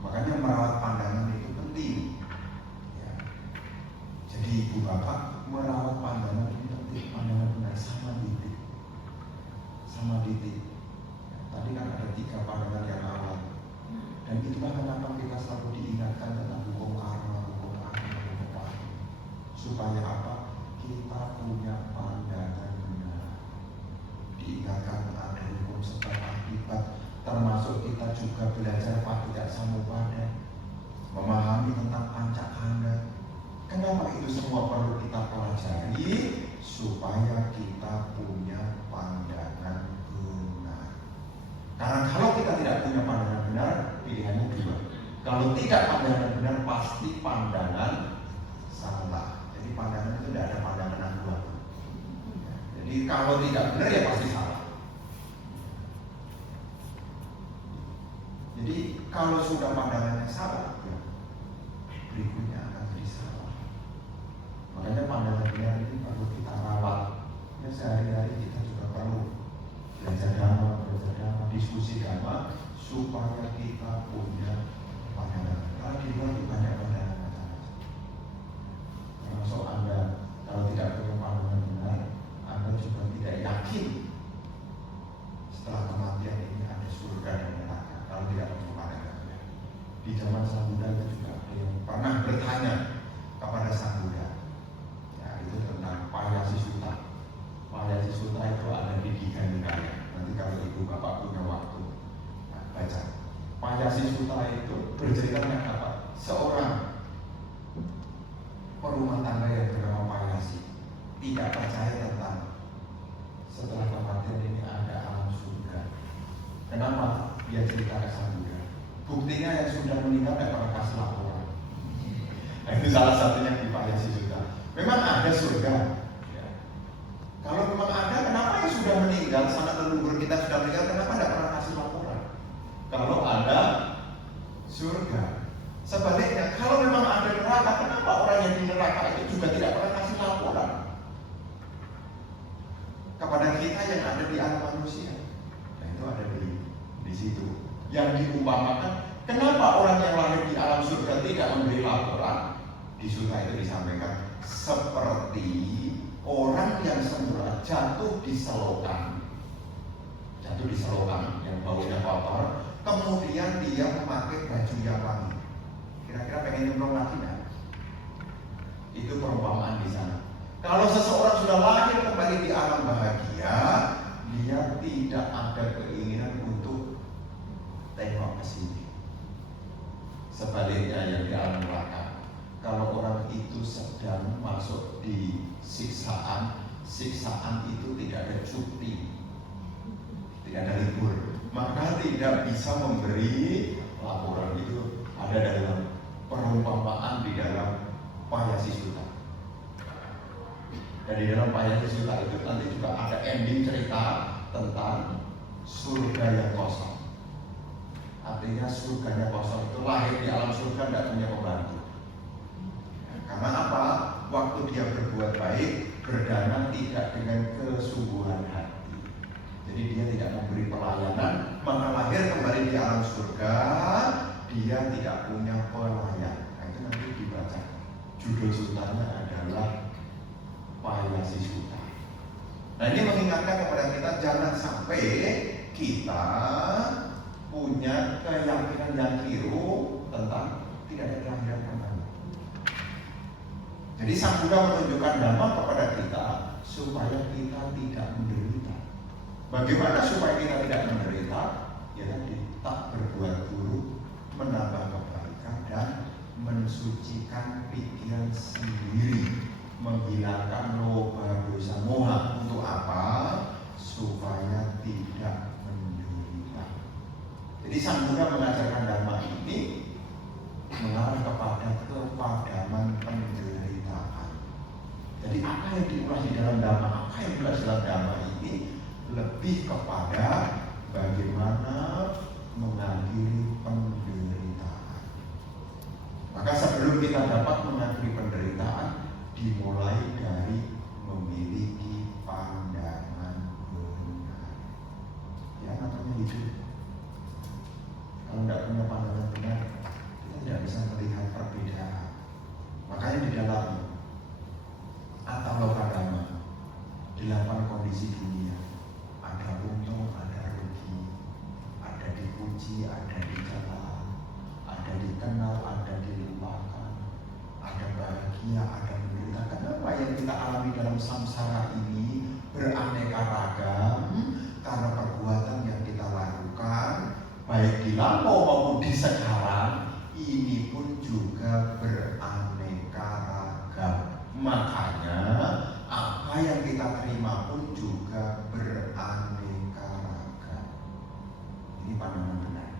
Makanya merawat pandangan itu penting. Ya. Jadi ibu bapak merawat pandangan itu penting. Pandangan benar sama titik. Tadi kan ada 3 pandangan yang awal. Dan itulah kenapa kita selalu diingatkan tentang hukum karma. Supaya apa? Kita punya pandangan benar. Diingatkan ada hukum sebab akibat, termasuk kita juga belajar paticca samuppada. memahami tentang pancakanda. Kenapa itu semua perlu kita pelajari? Supaya kita punya pandangan benar. Karena kalau kita tidak punya pandangan benar, pilihannya dua. Kalau tidak pandangan benar, pasti pandangan salah. Jadi pandangan itu tidak ada pandangan dua. Jadi kalau tidak benar ya pasti salah. Jadi kalau sudah pandangannya salah, ya berikutnya akan jadi salah. Makanya pandangan benar ini perlu kita rawat. Ya sehari-hari kita juga perlu belajar dhamma, diskusi dhamma, supaya kita punya pandangan. Karena di luar itu banyak pandangan macam-macam. Termasuk Anda kalau tidak punya pandangan benar, Anda juga tidak yakin setelah kematian ini ada surga dan neraka. Kalau tidak punya pandangan benar. Di zaman Sang Buddha itu juga ada yang pernah bertanya kepada Sang Buddha. Ya, itu tentang Payasi Sutta. Payasi Sutta itu ada di Digha Nikaya. Nanti kalau ibu bapak punya waktu, nah, baca. Payasi Sutta itu bercerita tentang apa? Seorang perumah tangga yang bernama Payasi tidak percaya tentang setelah kematian ini ada alam surga. Kenapa? Dia cerita ke Sang Buddha. Buktinya yang sudah meninggal tidak pernah kasih laporan. Nah, itu salah satunya di Payasi Sutta. Memang ada surga. Ya. Kalau memang ada, kenapa yang sudah meninggal, sanak leluhur kita sudah meninggal, kenapa tidak pernah kasih laporan? Kalau ada surga. Sebaliknya, kalau memang ada neraka, kenapa orang yang di neraka itu juga tidak pernah kasih laporan kepada kita yang ada di alam manusia? Nah, itu ada di situ. Yang diumpamakan, kenapa orang yang lahir di alam surga tidak memberi laporan? Di surga itu disampaikan seperti orang yang semula jatuh di selokan yang baunya kotor, kemudian dia memakai baju yang wangi. Kira-kira pengen nyemplung lagi nggak? Itu perumpamaan di sana. Kalau seseorang sudah lahir kembali di alam bahagia, dia tidak ada keinginan untuk tengok ke sini. Sebaliknya yang di alam neraka, kalau orang itu sedang masuk di siksaan itu tidak ada cuti, tidak ada libur, maka tidak bisa memberi laporan. Itu ada dalam perumpamaan di dalam Payasi Sutta. Dan di dalam Payasi Sutta itu nanti juga ada ending cerita tentang surga yang kosong. Artinya surganya kosong itu lahir di alam surga tidak punya pembantu. Karena apa? Waktu dia berbuat baik, berdana tidak dengan kesungguhan hati. Jadi dia tidak memberi pelayanan, maka lahir kembali di alam surga, dia tidak punya pelayan. Nah, itu nanti dibaca. Judul sutanya adalah Payasi Sutta. Nah, ini mengingatkan kepada kita jangan sampai kita punya keyakinan yang keliru tentang tidak ada kelahiran kembali. Jadi Sang Buddha menunjukkan dhamma kepada kita supaya kita tidak menderita. Bagaimana supaya kita tidak menderita? Ya tadi, tak berbuat buruk, menambah kebaikan dan mensucikan pikiran sendiri, menghilangkan loba dosa moha. Untuk apa? Supaya tidak menderita. Jadi Sang Buddha mengajarkan dhamma ini mengarah kepada kepadaman penderitaan. Jadi apa yang diulas di dalam dhamma, apa yang diulas dalam dhamma ini lebih kepada bagaimana mengakhiri penderitaan. Maka sebelum kita dapat mengakhiri penderitaan, dimulai dari memiliki pandangan benar. Ya, namanya hidup. Kalau tidak punya pandangan benar, kita tidak bisa melihat perbedaan. Makanya di dalam Ataloka Dhamma, 8 kondisi dunia, ada untung, ada rugi, ada dipuji, ada dicela, ada dikenal, ada dilupakan, ada bahagia, ada menderita. Kenapa yang kita alami dalam samsara ini beraneka ragam? Karena perbuatan yang kita lakukan baik di lampau maupun di sekarang ini pun juga beraneka ragam. Makanya apa yang kita terima pun juga beraneka ragam. Ini pandangan benar.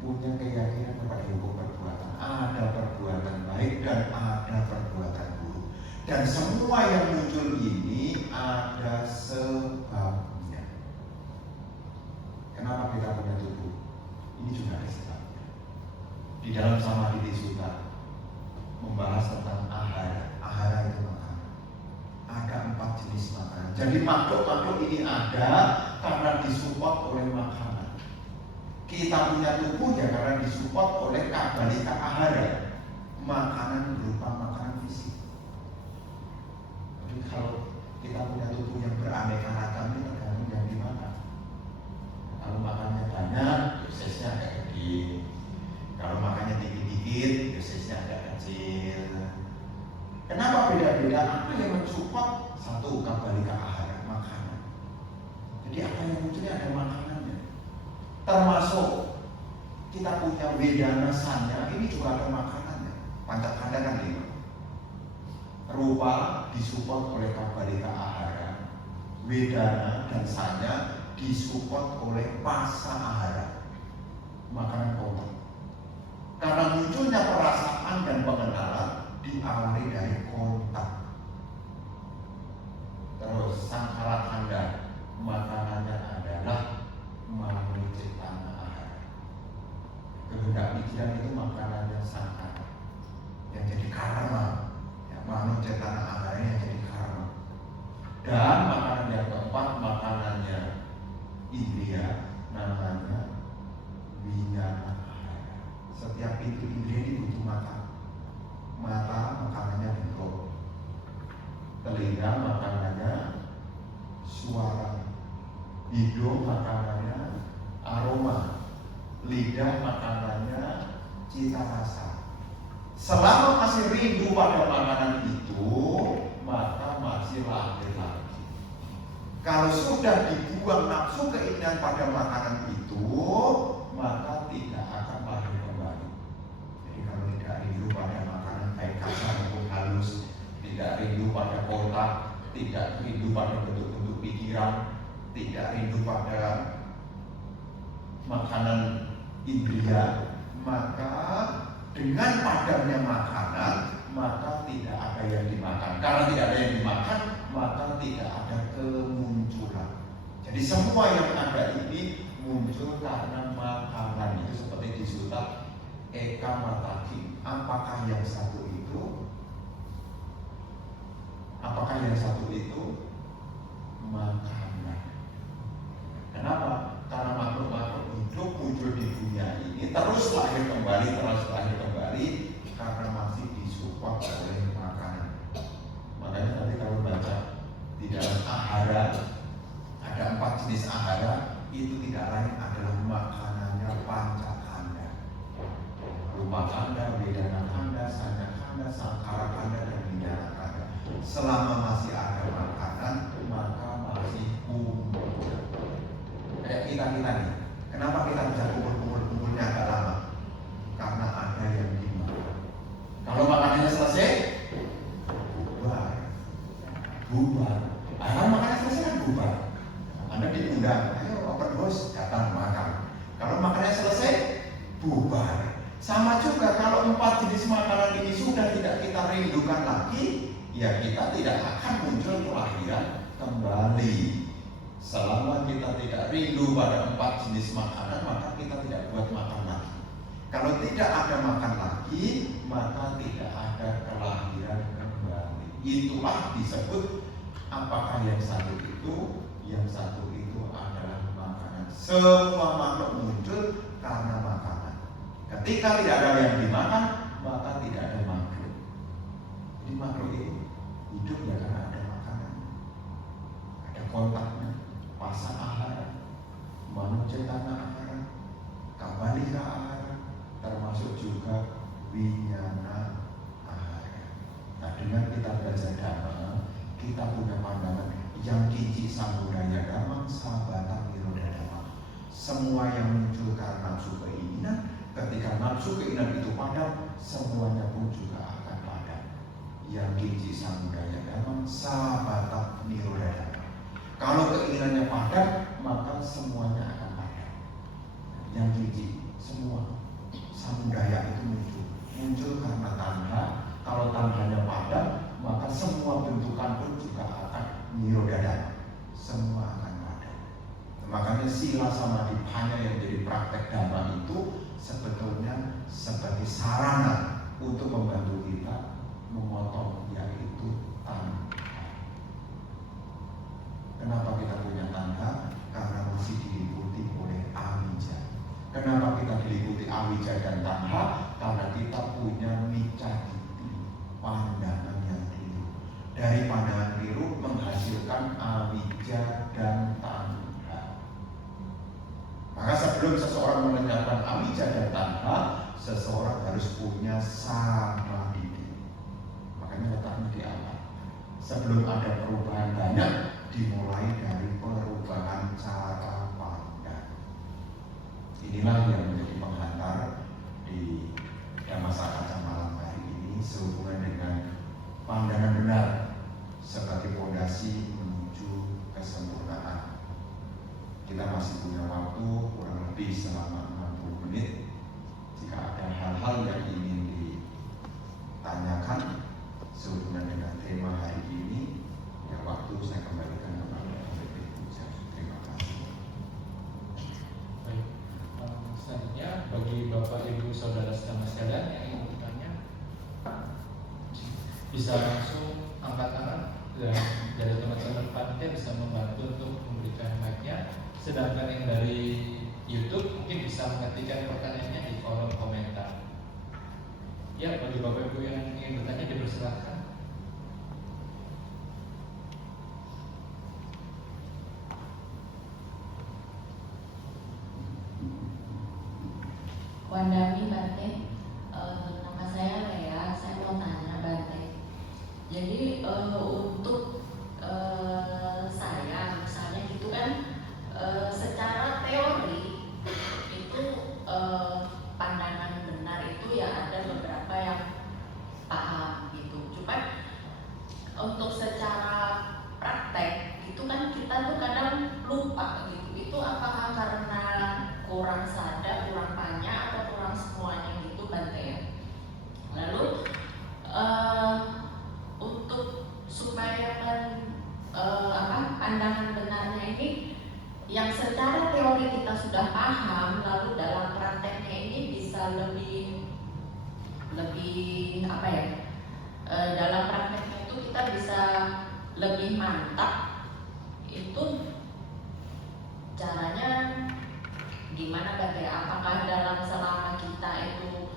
Punya keyakinan kepada hukum perbuatan. Ada perbuatan baik dan ada perbuatan buruk. Dan semua yang muncul ini ada sebabnya. Kenapa kita punya tubuh? Ini juga ada sebabnya. Di dalam Samadhi Sutta membahas tentang ahara. Ahara itu makanan. Ada 4 jenis makanan. Jadi makhluk-makhluk ini ada karena disupport oleh makanan. Kita punya tubuh ya karena disupport oleh kabalika ahara. Makanan berupa makanan fisik. Jadi kalau kita punya tubuh yang beraneka ragam ini tergantung yang dimakan. Kalau makannya banyak, dosisnya agak gede. Kalau makannya dikit-dikit, dosisnya agak kecil. Kenapa beda-beda? Apa yang mensupport? Satu, kabalika ahara, makanan. Jadi apa yang munculnya ada makanannya. Termasuk kita punya wedana sanya, ini juga ada makanannya. Pancakanda kan 5. Rupa disupport oleh kabalika ahara, wedana dan sanya disupport oleh pasa ahara, makanan pokok. Karena munculnya perasaan dan pengenalan diawali dari kontak. Terus sangkala tanda makanannya adalah manujitana ahara. Kehendak pikiran itu makanannya sangkala yang jadi karma. Ya, manujitana ahara yang jadi karma. Dan makanan yang keempat makanannya indriya, namanya winyana ahara. Setiap pintu indriya ini butuh makan. Mata makanannya bentuk, telinga makanannya suara, hidung makanannya aroma, lidah makanannya cita rasa. Selama masih rindu pada makanan itu, maka masih lahir lagi. Kalau sudah dibuang nafsu keinginan pada makanan itu, maka tidak akan lahir kembali. Jadi kalau tidak rindu pada makanan baik kasar maupun halus, tidak rindu pada kotak, tidak rindu pada bentuk-bentuk pikiran, tidak rindu pada makanan indriya, maka dengan padamnya makanan, maka tidak ada yang dimakan. Karena tidak ada yang dimakan, maka tidak ada kemunculan. Jadi semua yang ada ini muncul karena makanan. Itu seperti di Sutta Eka Mataki. Apakah yang satu itu? Apakah yang satu itu makanan? Kenapa? Karena makhluk-makhluk hidup muncul di dunia ini terus lahir kembali karena masih disupport oleh makanan. Makanya nanti kalau baca di dalam ahara ada 4 jenis ahara, itu tidak lain adalah makanannya pancakanda. Rupa kanda, wedana kanda, sanya kanda, sangkara kanda, dan winyana kanda. Selama masih ada makanan, maka masih kumpul. Kayak kita nih, kenapa kita bisa kumpulnya agak lama? Karena ada yang dimakan. Kalau makanannya selesai, bubar. Kalau makanannya selesai kan bubar. Anda diundang, ayo open house, datang makan. Kalau makanannya selesai, bubar. Sama juga kalau 4 jenis makanan ini sudah tidak kita rindukan lagi, ya kita tidak akan muncul kelahiran kembali. Selama kita tidak rindu pada 4 jenis makanan, maka kita tidak buat makan lagi. Kalau tidak ada makan lagi, maka tidak ada kelahiran kembali. Itulah disebut apakah yang satu itu, yang satu itu adalah makanan. Semua makhluk muncul karena makanan. Ketika tidak ada yang dimakan, maka tidak ada makhluk. Jadi makhluk itu hidup ya karena ada makanan, ada kontaknya, pasa ahara, manujitana ahara, kabalika ahara, termasuk juga winyana ahara. Nah, dengan kita belajar dhamma, kita punya pandangan yang kici samudaya dhamma, sabata nirodha dhamma. Semua yang muncul karena nafsu keinginan, ketika nafsu nafsu keinginan itu padam, semuanya pun juga akan padam. Yang kinci samudaya damang sabata nirodha. Kalau keinginannya padam, maka semuanya akan padam. Yang kinci, semua samudaya itu muncul karena tanha. Kalau tanhanya padam, maka semua bentukan pun juga akan nirodha. Semua akan padam. Makanya sila samadhipannya yang jadi praktek dhamma itu sebetulnya sebagai sarana untuk membantu kita memotong, yaitu tanha. Kenapa kita punya tanha? Karena masih diliputi oleh avijja. Kenapa kita diliputi avijja dan tanha? Karena kita punya micca-ditti, pandangan yang keliru. Dari pandangan keliru menghasilkan avijja dan tanha. Maka sebelum seseorang menegakkan avijja dan tanha, seseorang harus punya samadhi. Makanya letaknya di awal. Sebelum ada perubahan banyak, dimulai dari perubahan cara pandang. Inilah yang menjadi penghantar di Dhammasakacca malam hari ini sehubungan dengan pandangan benar sebagai fondasi menuju kesempurnaan. Kita masih punya waktu kurang lebih selama 60 menit. Jika ada hal-hal yang ingin ditanyakan sehubungan dengan tema hari ini, ya waktu saya kembalikan kepada Bapak Ibu. Terima kasih. Baik, selanjutnya bagi Bapak Ibu Saudara sekalian yang ingin bertanya, bisa langsung angkat tangan dan dari teman-teman panitia bisa membantu untuk memberikan mic-nya. Sedangkan yang dari YouTube mungkin bisa mengetikkan pertanyaannya di kolom komentar. Ya, bagi Bapak Ibu yang ingin bertanya dipersilakan. Wandami Bante, nama saya Lea. Saya mau tanya Bante. Jadi untuk saya misalnya gitu kan, secara teori itu pandangan benar itu ya ada beberapa yang paham gitu. Cuma untuk secara praktek itu kan kita tuh kadang lupa gitu. Itu apakah karena kurang sadar, kurang banyak, atau kurang semuanya gitu Bante ya. Lalu untuk supaya pandangan benarnya ini yang secara teori kita sudah paham, lalu dalam prakteknya ini bisa lebih apa ya, dalam prakteknya itu kita bisa lebih mantap. Itu caranya gimana Bante? Apakah dalam selama kita itu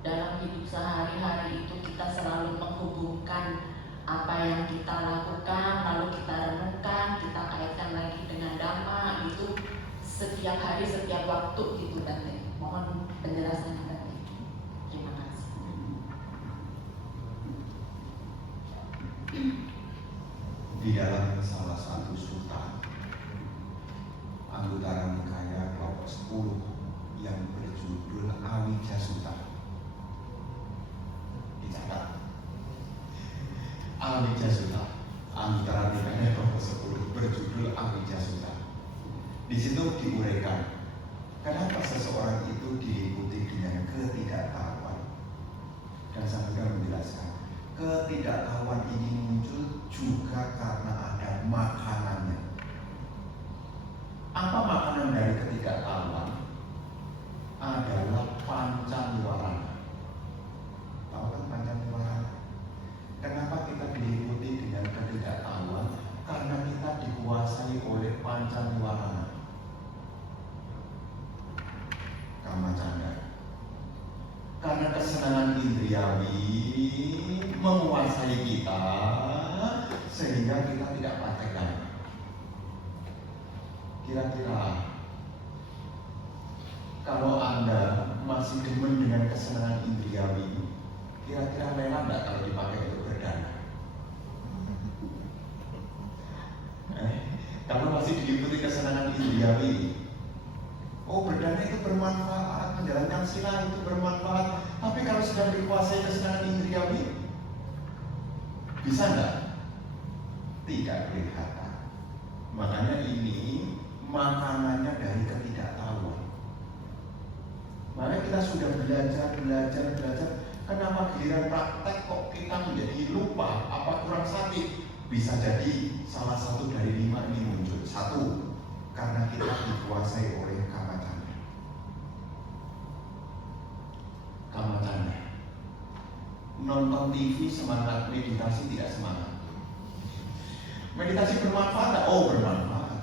dalam hidup sehari-hari itu kita selalu menghubungkan apa yang kita lakukan, lalu kita renungkan, kita kaitkan lagi dengan Dhamma gitu setiap hari, setiap waktu gitu Bante? Mohon penjelasannya Bante. Terima kasih. Di dalam salah satu sutta Anguttara Nikaya kelompok 10 yang berjudul Avijja Sutta, dicatat Avijja Sutta, Anguttara Nikaya kelompok 10 berjudul Avijja Sutta. Di situ diuraikan kenapa seseorang itu diliputi dengan ketidaktahuan, dan sampai menjelaskan ketidaktahuan ini muncul juga karena ada makanannya. Apa makanan dari ketidaktahuan? Adalah pancaniwarana. Tahu kan pancaniwarana? Kenapa kita diliputi dengan ketidaktahuan? Karena kita dikuasai oleh pancaniwarana. Kamacanda. Karena kesenangan indriawi menguasai kita sehingga kita tidak praktek Dhamma. Kira-kira kalau Anda masih demen dengan kesenangan indriawi, kira-kira rela nggak kalau dipakai untuk berdana? Kalau masih diliputi kesenangan indriawi, Oh, berdana itu bermanfaat, menjalankan sila itu bermanfaat. Tapi kalau sedang dikuasai kesenangan indriawi, bisa nggak? Tidak kelihatan. Makanya ini makanannya dari ketidaktahuan. Makanya kita sudah belajar. Kenapa giliran praktek kok kita menjadi lupa? Apa kurang sakit? Bisa jadi salah satu dari 5 ini muncul. 1, karena kita dikuasai oleh kamacana. Nonton TV semangat, meditasi tidak semangat. Meditasi bermanfaat nggak? Oh, bermanfaat.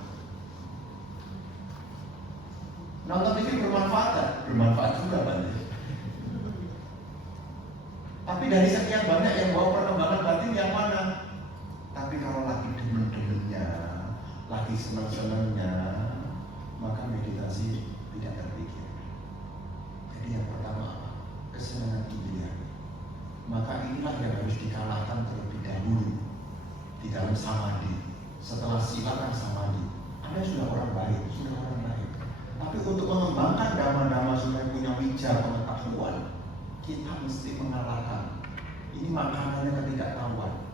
Nonton TV bermanfaat nggak? Bermanfaat juga, banyak. Tapi dari sekian banyak yang bawa perkembangan batin yang mana? Tapi kalau lagi demen-demennya, lagi seneng-senengnya, maka meditasi tidak terpikir. Jadi yang pertama, kesenangan indriawi. Maka inilah yang harus dikalahkan terlebih dahulu di dalam samadhi. Setelah sila kan samadhi. Anda sudah orang baik. Tapi untuk mengembangkan dhamma-dhamma supaya punya wija pengetahuan, kita mesti mengalahkan. Ini makanannya ketidaktahuan.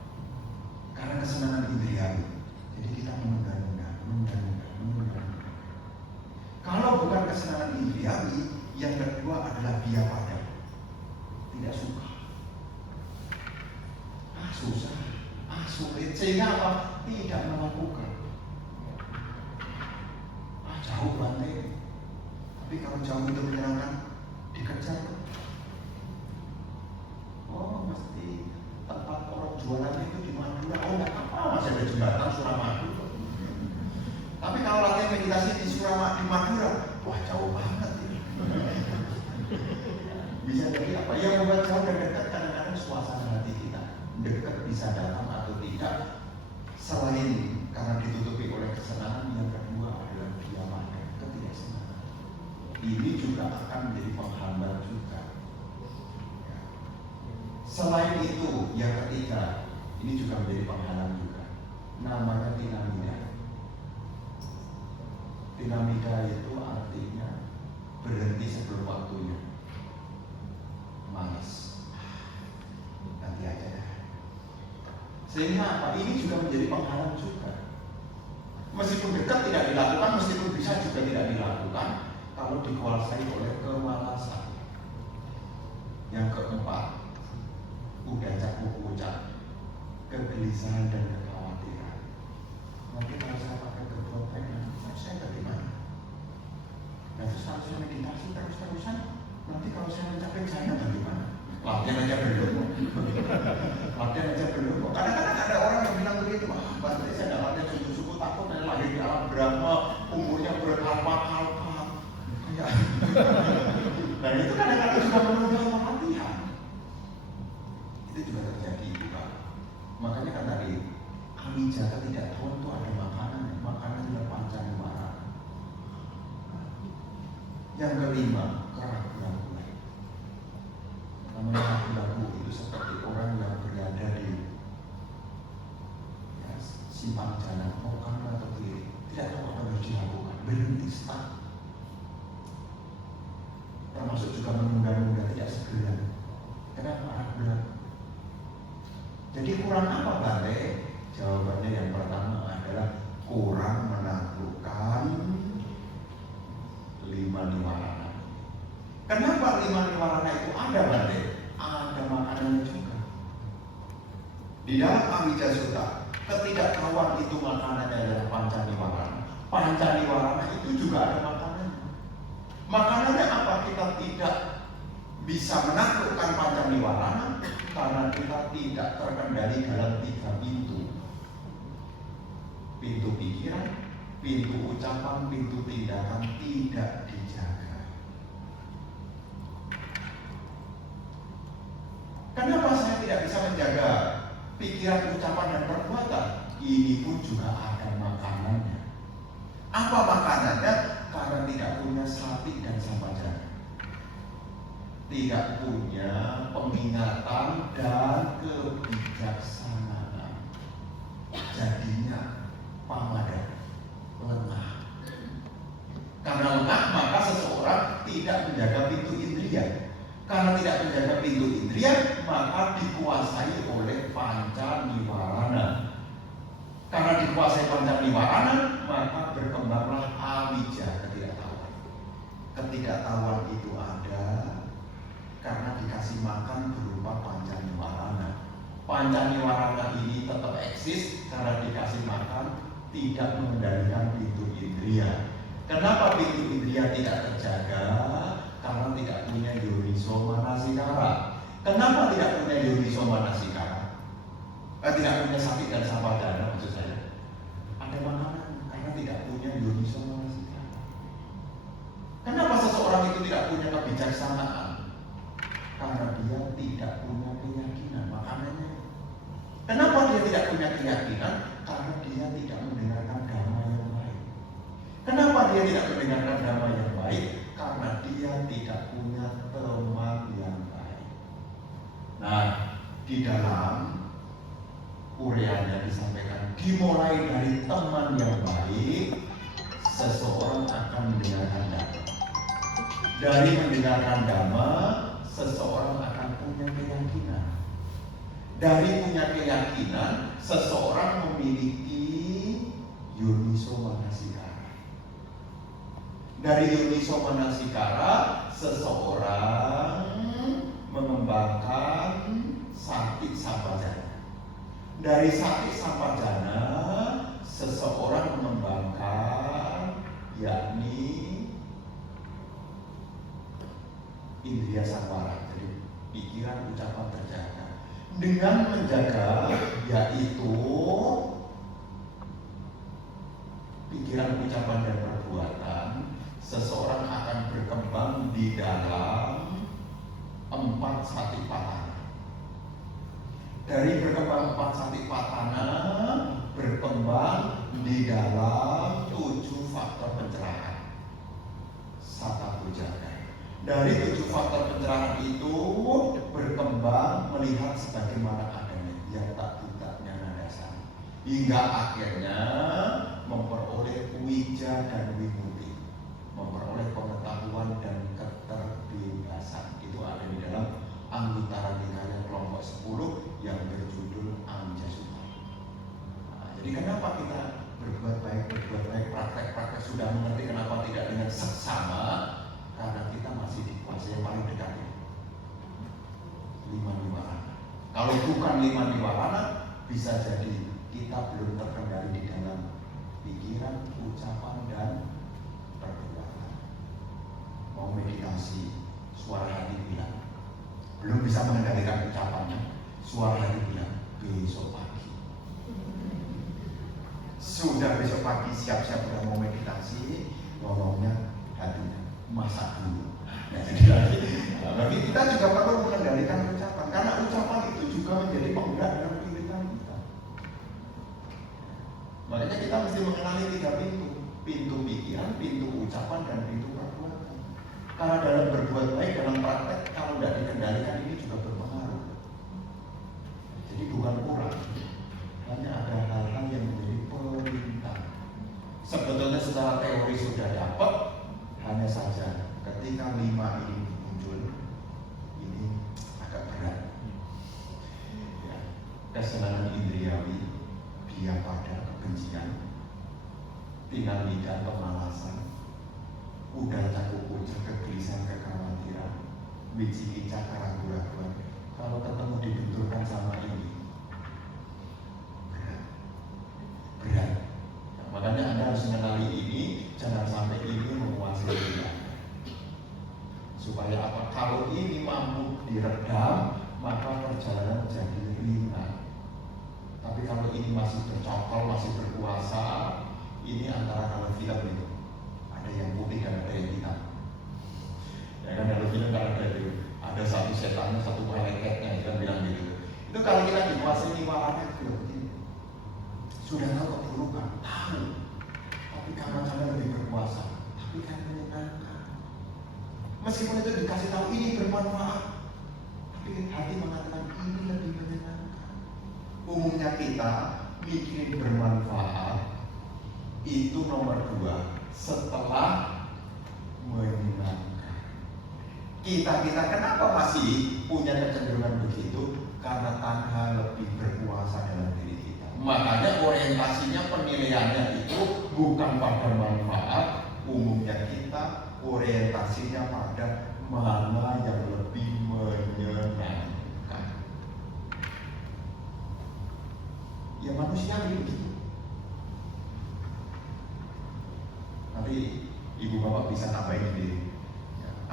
Karena kesenangan indriawi. Jadi kita menunda-nunda. Kalau bukan kesenangan indriawi, yang kedua adalah biapada. Tidak suka. Susah, sulit, sehingga apa? Tidak melakukan. Jauh banget. Tapi kalau jauh itu menyenangkan, dikejar. Oh, mesti tempat orang jualannya itu di Madura. Oh, nggak apa, masih ada jembatan Suramadu. Tapi kalau latihan meditasi di Suramadu, di Madura, wah jauh banget ini. Bisa jadi apa? Yang membuat jauh dan dekat kadang-kadang suasana hati kita. Dekat bisa datang atau tidak. Selain karena ditutupi oleh kesenangan, yang kedua adalah biamada, ketidaksenangan. Ini juga akan menjadi penghambat juga. Selain itu, yang ketiga, ini juga menjadi penghalang juga. Namanya tinamida. Tinamida itu artinya berhenti sebelum waktunya. Malas. Nanti aja ya. Sehingga apa? Ini juga menjadi penghalang juga. Meskipun dekat tidak dilakukan, meskipun bisa juga tidak dilakukan, kalau dikuasai oleh kemalasan. Yang keempat, udah ucap kegelisahan dan kekhawatiran. Nanti kalau saya pakai berbuat baik, saya bagaimana? Nah, terus kalau saya meditasi terus-terusan, nanti kalau saya mencapai jaya bagaimana? Latihan aja belum. Kadang-kadang ada orang yang bilang begitu, Pak, saya nggak latihan suku-suku, takut saya lahir di alam Brahma, umurnya berkalpa-kalpa. Nah itu kadang-kadang juga menunda latihan. Itu juga terjadi juga. Makanya kan tadi amija ketidaktahuan itu ada makanan yang pancanewara. Yang kelima, keraguan. Namanya ragu-ragu itu seperti orang yang berada di simpang jalan, mau kanan atau kiri, tidak tahu apa yang harus dilakukan, berhenti start. Termasuk juga menunda-nunda, tidak segera. Kenapa ragu-ragu? Jadi kurang apa balik? Jawabannya yang pertama adalah kurang menaklukkan 5 niwarana. Kenapa 5 niwarana itu ada balik? Ada makanannya juga. Di dalam Amija Sutta, ketidaktahuan itu makanannya adalah pancaniwarana. Pancaniwarana itu juga ada makanannya. Makanannya apa? Kita tidak bisa menaklukkan pancaniwarana karena kita tidak terkendali dalam 3 pintu. Pintu pikiran, pintu ucapan, pintu tindakan tidak dijaga. Kenapa saya tidak bisa menjaga pikiran, ucapan, dan perbuatan? Ini pun juga ada makanannya. Apa makanannya? Karena tidak punya sati dan sampajana. Tidak punya pengingatan dan kebijaksanaan. Jadinya pamada, lengah. Karena lengah maka tidak menjaga pintu indria, maka dikuasai oleh panca niwarana. Karena dikuasai panca niwarana, maka berkembanglah awija, ketidaktahuan. Ketidaktahuan itu ada karena dikasih makan berupa panca niwarana. Panca niwarana ini tetap eksis karena dikasih makan, tidak mengendalikan pintu indria. Kenapa pintu indria tidak terjaga? Karena tidak punya yoniso manasikara. Kenapa tidak punya yoniso manasikara? Tidak punya sati dan samadana, maksud saya. Ada makanan karena tidak punya yoniso manasikara. Kenapa seseorang itu tidak punya kebijaksanaan? Karena dia tidak punya keyakinan, makanannya. Kenapa dia tidak punya keyakinan? Karena dia tidak mendengarkan dhamma yang baik. Kenapa dia tidak mendengarkan dhamma yang baik? Karena dia tidak punya teman yang baik. Nah, di dalam uraiannya disampaikan, dimulai dari teman yang baik, seseorang akan mendengarkan dhamma. Dari mendengarkan dhamma, seseorang akan punya keyakinan. Dari punya keyakinan, seseorang memiliki yoniso manasikara. Dari yoniso manasikara, seseorang mengembangkan sati sampajana. Dari sati sampajana, seseorang mengembangkan yakni indria samvara, jadi pikiran, ucapan terjaga. Dengan menjaga yaitu pikiran, ucapan, dan perbuatan, seseorang akan berkembang di dalam 4 satipatthana. Dari berkembang 4 satipatthana, berkembang di dalam 7 faktor pencerahan. Sata bujaka. Dari 7 faktor pencerahan itu berkembang melihat sebagaimana adanya, biar tak budaknya nadasari, hingga akhirnya memperoleh wija dan wimuti, memperoleh pengetahuan dan keterbebasan. Itu ada di dalam Anguttara Nikaya kelompok 10 yang berjudul Anjasutta. Nah, jadi kenapa kita berbuat baik, praktek sudah mengerti kenapa tidak dengan seksama? Karena kita masih dikuasai yang paling dekat ini, 5 niwarana. Kalau bukan 5 niwarana, bisa jadi kita belum terkendali di dalam pikiran, ucapan, dan perbuatan. Mau meditasi, suara hati bilang belum bisa mengendalikan ucapannya, suara hati bilang besok pagi. Sudah besok pagi siap-siap udah mau meditasi, ngomongnya hatinya masak dulu. Nah, jadi lagi, bagi kita juga perlu mengendalikan ucapan, karena ucapan itu juga menjadi penggerak dalam kehidupan kita. Makanya kita mesti mengenali 3 pintu: pintu pikiran, pintu ucapan, dan pintu perbuatan. Karena dalam berbuat baik, dalam praktek, kalau tidak dikendalikan ini juga berpengaruh. Jadi bukan kurang, hanya ada hal-hal yang menjadi perintah. Sebetulnya secara teori sudah dapat, hanya saja ketika 5 ini muncul, ini agak berat. Ya, kesenangan indriawi, dia pada kebencian, tinggal lidah kemalasan, udah cakup ucap kegelisahan, kekhawatiran, wicikica, keraguan-raguan. Kalau ketemu dibenturkan sama ini, berat. Nah, makanya Anda harus mengenali ini, jangan sampai ini menguasai Anda. Supaya apa? Kalau ini mampu diredam, maka perjalanan jadi ringan. Tapi kalau ini masih bercokol, masih berkuasa, ini antara kalau film itu ada yang putih dan ada yang hitam. Ya kan, kalau film kan ada satu setannya, satu malaikatnya, kita bilang gitu. Itu kalau kita dikuasai niwarana itu begini. Sudah tahu keburukan, tahu. Tapi karena cara lebih berkuasa, tapi kan menyenangkan. Meskipun itu dikasih tahu ini bermanfaat, tapi hati mengatakan ini lebih menyenangkan. Umumnya kita mikirin bermanfaat itu nomor 2 setelah menyenangkan. Kita kenapa masih punya kecenderungan begitu? Karena tanha lebih berkuasa dalam diri kita. Makanya orientasinya, penilaiannya itu bukan pada manfaat umumnya kita, orientasinya pada mana yang lebih menyenangkan. Ya manusia begitu. Nanti ibu bapak bisa tambahin sendiri.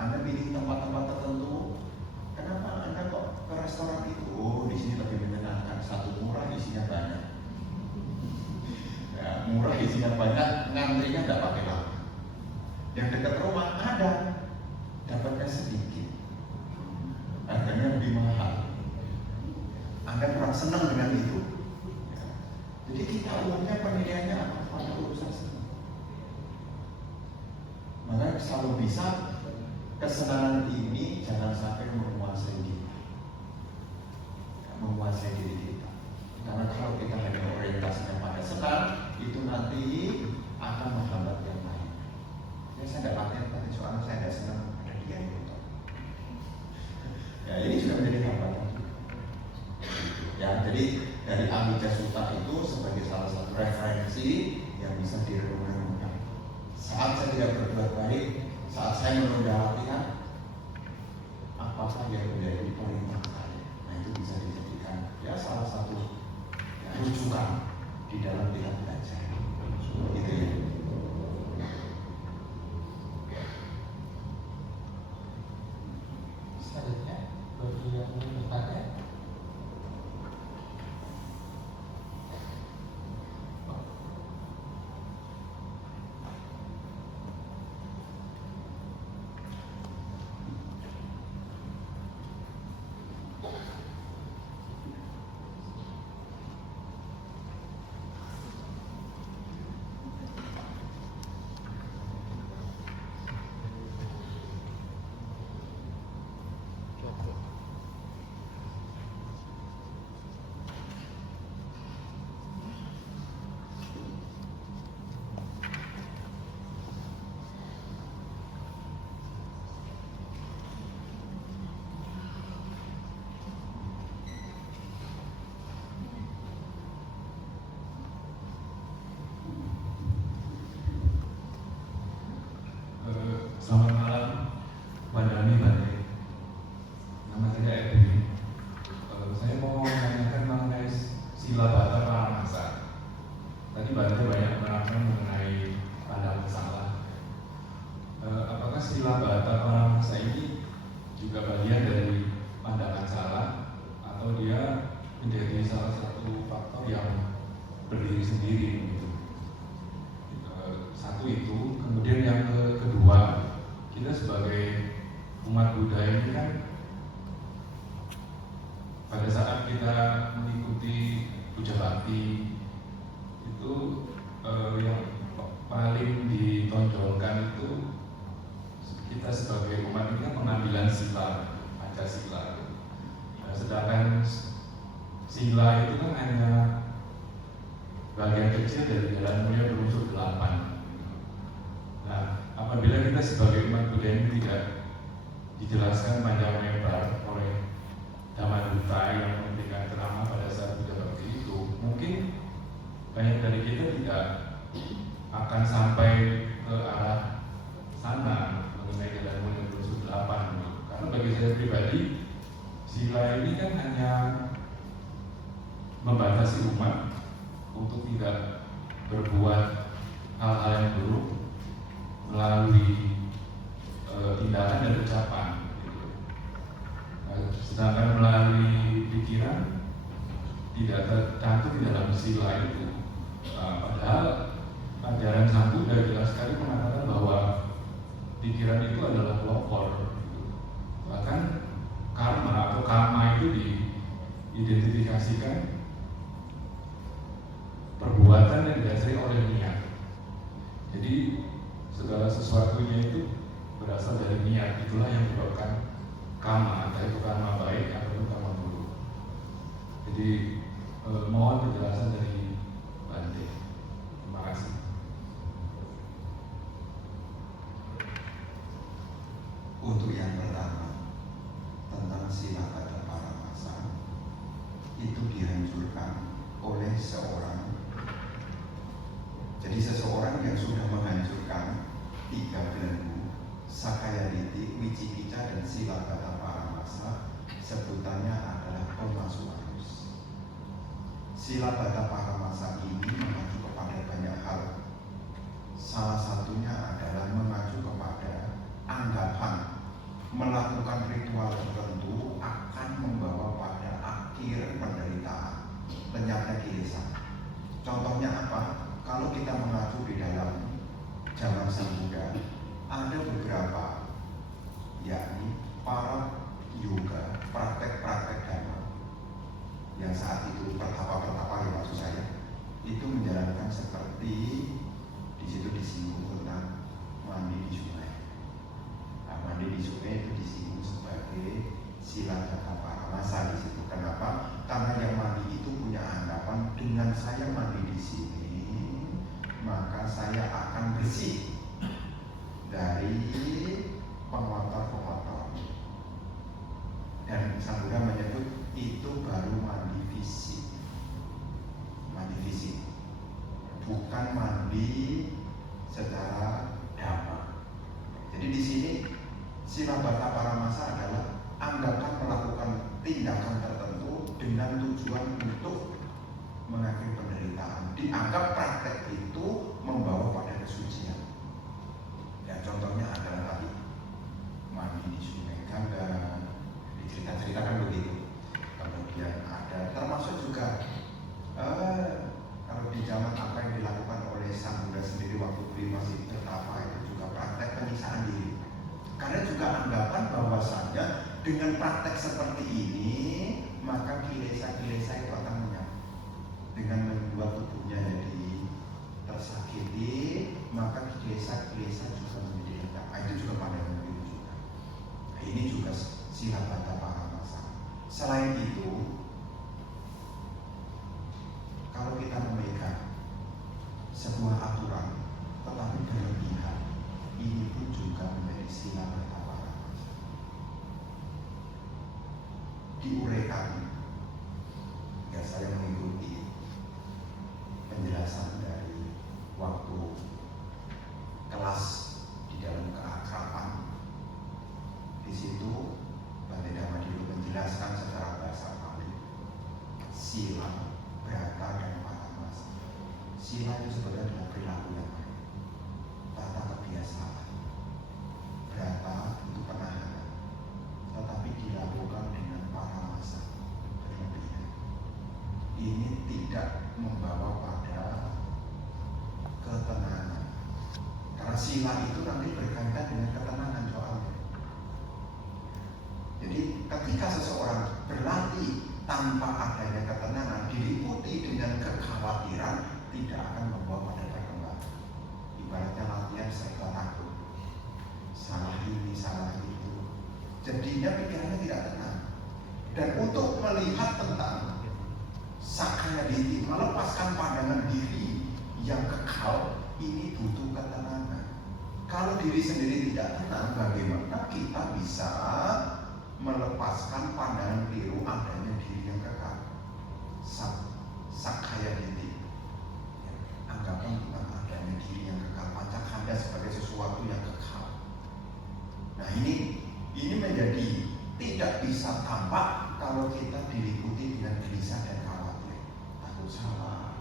Anda pilih tempat-tempat tertentu. Kenapa Anda kok ke restoran itu? Oh, di sini lebih menyenangkan. Satu, murah, isinya banyak. Ya, murah, isinya banyak, ngantrinya nggak pakai lama. Yang dekat rumah ada, dapatnya sedikit, harganya lebih mahal. Anda kurang senang dengan itu. Ya. Jadi kita umumnya penilaiannya apa? Pada urusan senang. Maka selalu bisa kesenangan ini jangan sampai menguasai kita, menguasai diri kita. Karena kalau kita hanya orientasinya pada senang, itu nanti akan menghambat yang lain. Ya saya nggak pakai soalnya saya nggak senang ada dia itu. Ya ini juga menjadi hambatan. Ya jadi dari Amida Sutta itu sebagai salah satu referensi yang bisa direnungkan. Saat saya tidak berbuat baik, saat saya menunda latihan, apakah yang menjadi perintah saya? Nah itu bisa dijadikan ya salah satu ya, rujukan di dalam kita belajar. Gitu ya. Selanjutnya bagi yang ingin bertanya. Selamat malam, Bandami Bante. Nama saya Edwin. Saya mau menanyakan mengenai sila bata paramasa. Tadi Bante banyak menerangkan mengenai pandangan salah. Apakah sila bata paramasa ini juga bagian dari pandangan salah, atau dia menjadi salah satu faktor yang berdiri sendiri? Gitu. Satu itu, kemudian yang kedua, kita sebagai umat Buddha ini kan pada saat kita mengikuti puja bakti itu yang paling ditonjolkan itu kita sebagai umat ini kan pengambilan sila, Pancasila. Sedangkan sila itu kan hanya bagian kecil dari jalan mulia berunsur 8. Nah, apabila kita sebagai umat Buddha ini tidak dijelaskan panjang lebar oleh Dhammadutta yang memberikan ceramah pada saat puja bakti itu, mungkin banyak dari kita tidak akan sampai ke arah sana mengenai jalan mulia berunsur 8. Karena bagi saya pribadi, sila ini kan hanya membatasi umat untuk tidak berbuat hal-hal yang buruk melalui tindakan dan ucapan, gitu. Sedangkan melalui pikiran tidak tercantum di dalam sila itu. Padahal ajaran Sang Buddha jelas sekali mengatakan bahwa pikiran itu adalah pelopor, gitu. Bahkan karma atau karma itu diidentifikasikan perbuatan yang didasari oleh niat. Jadi segala sesuatunya itu berasal dari niat. Itulah yang menyebabkan karma, entah itu karma baik ataupun karma buruk. Jadi mohon penjelasan dari Bante. Terima kasih. Untuk yang pertama, sila bata paramasa itu dihancurkan oleh seorang. Jadi seseorang yang sudah menghancurkan 3 belenggu, Sakayaditi, Wicikica dan sila bata paramasa, sebutannya adalah pemasuk arus. Sila bata paramasa ini mengacu kepada banyak hal. Salah satunya adalah mengacu kepada anggapan melakukan ritual tertentu akan membawa pada akhir penderitaan, lenyapnya kilesa. Contohnya apa? Kalau kita mengacu di dalam zaman Sang Buddha, ada beberapa, yakni para yoga, praktek-praktek dhamma yang saat itu pertapa-pertapa ya maksud saya, itu menjalankan seperti di situ disinggung tentang mandi di sungai. Nah, mandi di sungai itu disinggung sebagai sila bata paramasa di situ. Kenapa? Karena yang mandi itu punya anggapan dengan saya mandi di sini, maka saya akan bersih dari pengotor-pengotor. Dan Sang Buddha menyebut itu baru mandi fisik. Mandi fisik, bukan mandi secara dhamma. Jadi di sini sila bata paramasa adalah anggapan melakukan tindakan tertentu dengan tujuan untuk mengakhiri penderitaan. Dianggap praktek itu membawa pada kesucian. Ya contohnya adalah tadi mandi di sungai Gangga, diceritakan begitu. Kemudian ada termasuk juga kalau di zaman apa yang dilakukan oleh Sang Buddha sendiri waktu beliau masih bertapa, itu juga praktek penyiksaan diri. Karena juga anggapan bahwasanya dengan praktek seperti ini maka kilesa-kilesa itu akan menyatu. Dengan membuat tubuhnya jadi tersakiti, maka kilesa-kilesa juga menjadi lenyap. Itu juga pandangan beliau juga. Nah, ini juga sila bata paramasa. Selain itu, kalau kita memegang sebuah aturan tetapi berlebihan, ini pun juga menjadi sila bata paramasa. Diuraikan, ya saya mengikuti penjelasan dari waktu kelas di dalam keakraban. Di situ Bante Dhammadilo menjelaskan secara bahasa Pali sila, brata dan paramasa. Sila itu sebenarnya adalah perilaku yang baik, tata kebiasaan. Brata itu penahanan, tetapi dilakukan dengan paramasa, berlebihan. Ini tidak membawa pada ketenangan. Karena sila itu nanti berkaitan dengan ketenangan soalnya. Jadi ketika seseorang berlatih tanpa adanya ketenangan, diliputi dengan kekhawatiran, tidak akan membawa pada perkembangan. Ibaratnya latihan serba takut, salah ini, salah itu, jadinya pikirannya tidak tenang. Dan untuk melihat tentang Sakayaditi, melepaskan pandangan diri yang kekal, ini butuh ketenangan. Kalau diri sendiri tidak tenang, bagaimana kita bisa melepaskan pandangan keliru adanya diri yang kekal? Sakayaditi, anggapan tentang adanya diri yang kekal, pancakanda sebagai sesuatu yang kekal. Nah ini menjadi tidak bisa tampak kalau kita diliputi dengan gelisah dan khawatir, takut salah,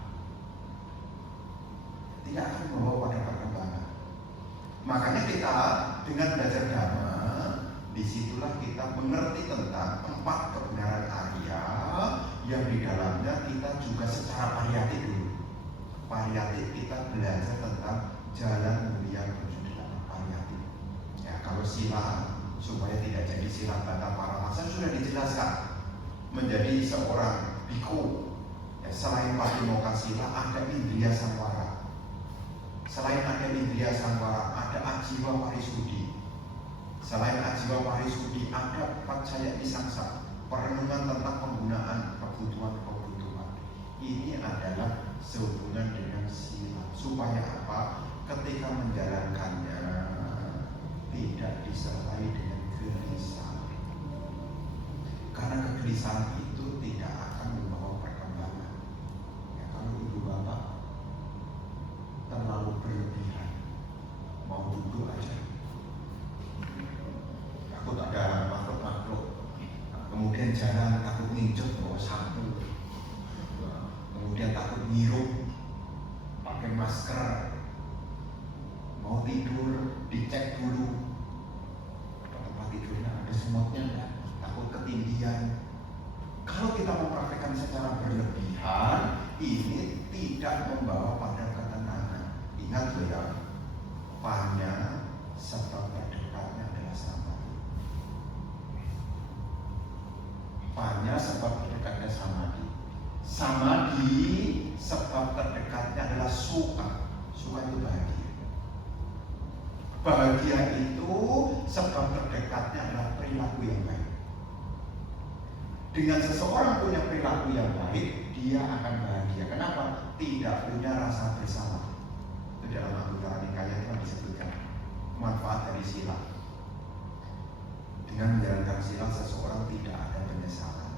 tidak akan membawa pada perkembangan. Makanya kita dengan belajar dhamma, disitulah kita mengerti tentang 4 kebenaran Arya yang di dalamnya kita juga secara variatif dulu. Variatif kita belajar tentang jalan mulia menuju dalam variatif. Ya kalau sila supaya tidak jadi sila bata paramasa sudah dijelaskan. Menjadi seorang biku, ya, selain patimokkha sila ada indriya samvara. Selain ada indriya samvara, ada ajiwa parisuddhi. Selain ajiwa parisuddhi, ada pacaya nisangsa, perenungan tentang penggunaan kebutuhan-kebutuhan. Ini adalah sehubungan dengan sila. Supaya apa? Ketika menjalankannya tidak disertai dengan gelisah. berlisan itu tidak akan membawa perkembangan. Ya, kalau ibu bapak terlalu berlebihan, mau duduk aja. Takut ada makhluk-makhluk. Kemudian jalan takut nginjek bawa sapu. Kemudian takut ngirup, pakai masker. Mau tidur, dicek dulu tempat tidurnya ada semutnya enggak, takut ketindihan. Kalau kita mempraktekkan secara berlebihan, ini tidak membawa pada ketenangan. Ingat loh ya, panya sebab terdekatnya adalah samadhi. Panya sebab terdekatnya samadhi. Samadhi sebab terdekatnya adalah suka. Suka itu bahagia. Bahagia itu sebab terdekatnya adalah perilaku yang baik. Dengan seseorang punya perilaku yang baik, dia akan bahagia. Kenapa? Tidak punya rasa bersalah. Itu dalam Al-Quran Nikaya itu disebutkan manfaat dari sila. Dengan menjalankan sila, seseorang tidak ada penyesalan.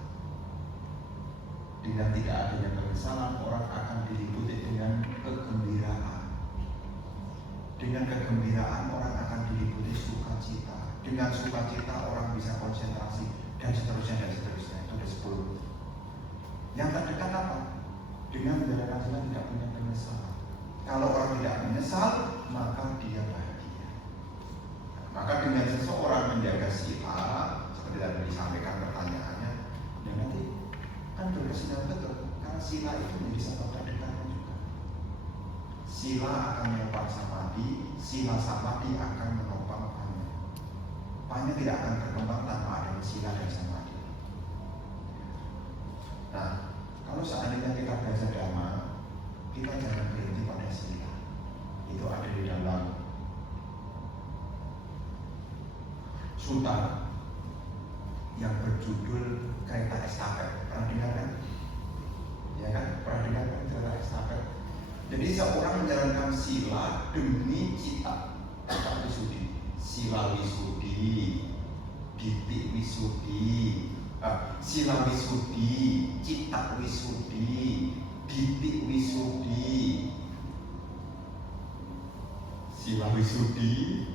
Dengan tidak adanya penyesalan, orang akan diliputi dengan kegembiraan. Dengan kegembiraan orang akan diliputi sukacita. Dengan sukacita orang bisa konsentrasi dan seterusnya dan seterusnya. Itu ada 10. Yang terdekat apa? Dengan menjalankan sila tidak punya penyesalan. Kalau orang tidak menyesal, maka dia bahagia. Maka dengan seseorang menjaga sila, seperti tadi disampaikan pertanyaannya, ya nanti kan berkesinambungan betul. Karena sila itu menjadi sebab terdekatnya juga. Sila akan menopang samadhi, sila samadhi akan menopang panya. Panya tidak akan berkembang tanpa ada sila dan samadhi. Nah, kalau seandainya kita belajar dhamma, kita jangan berhenti pada sila. Itu ada di dalam sutta yang berjudul kereta estafet. Pernah dengar kan? Ya kan? Pernah dengar kan kereta estafet? Jadi seorang menjalankan sila demi cita wisudi. Sila wisudi, ditik wisudi, sila wisudi, cita wisudi, ditik wisudi. Sila wisudi,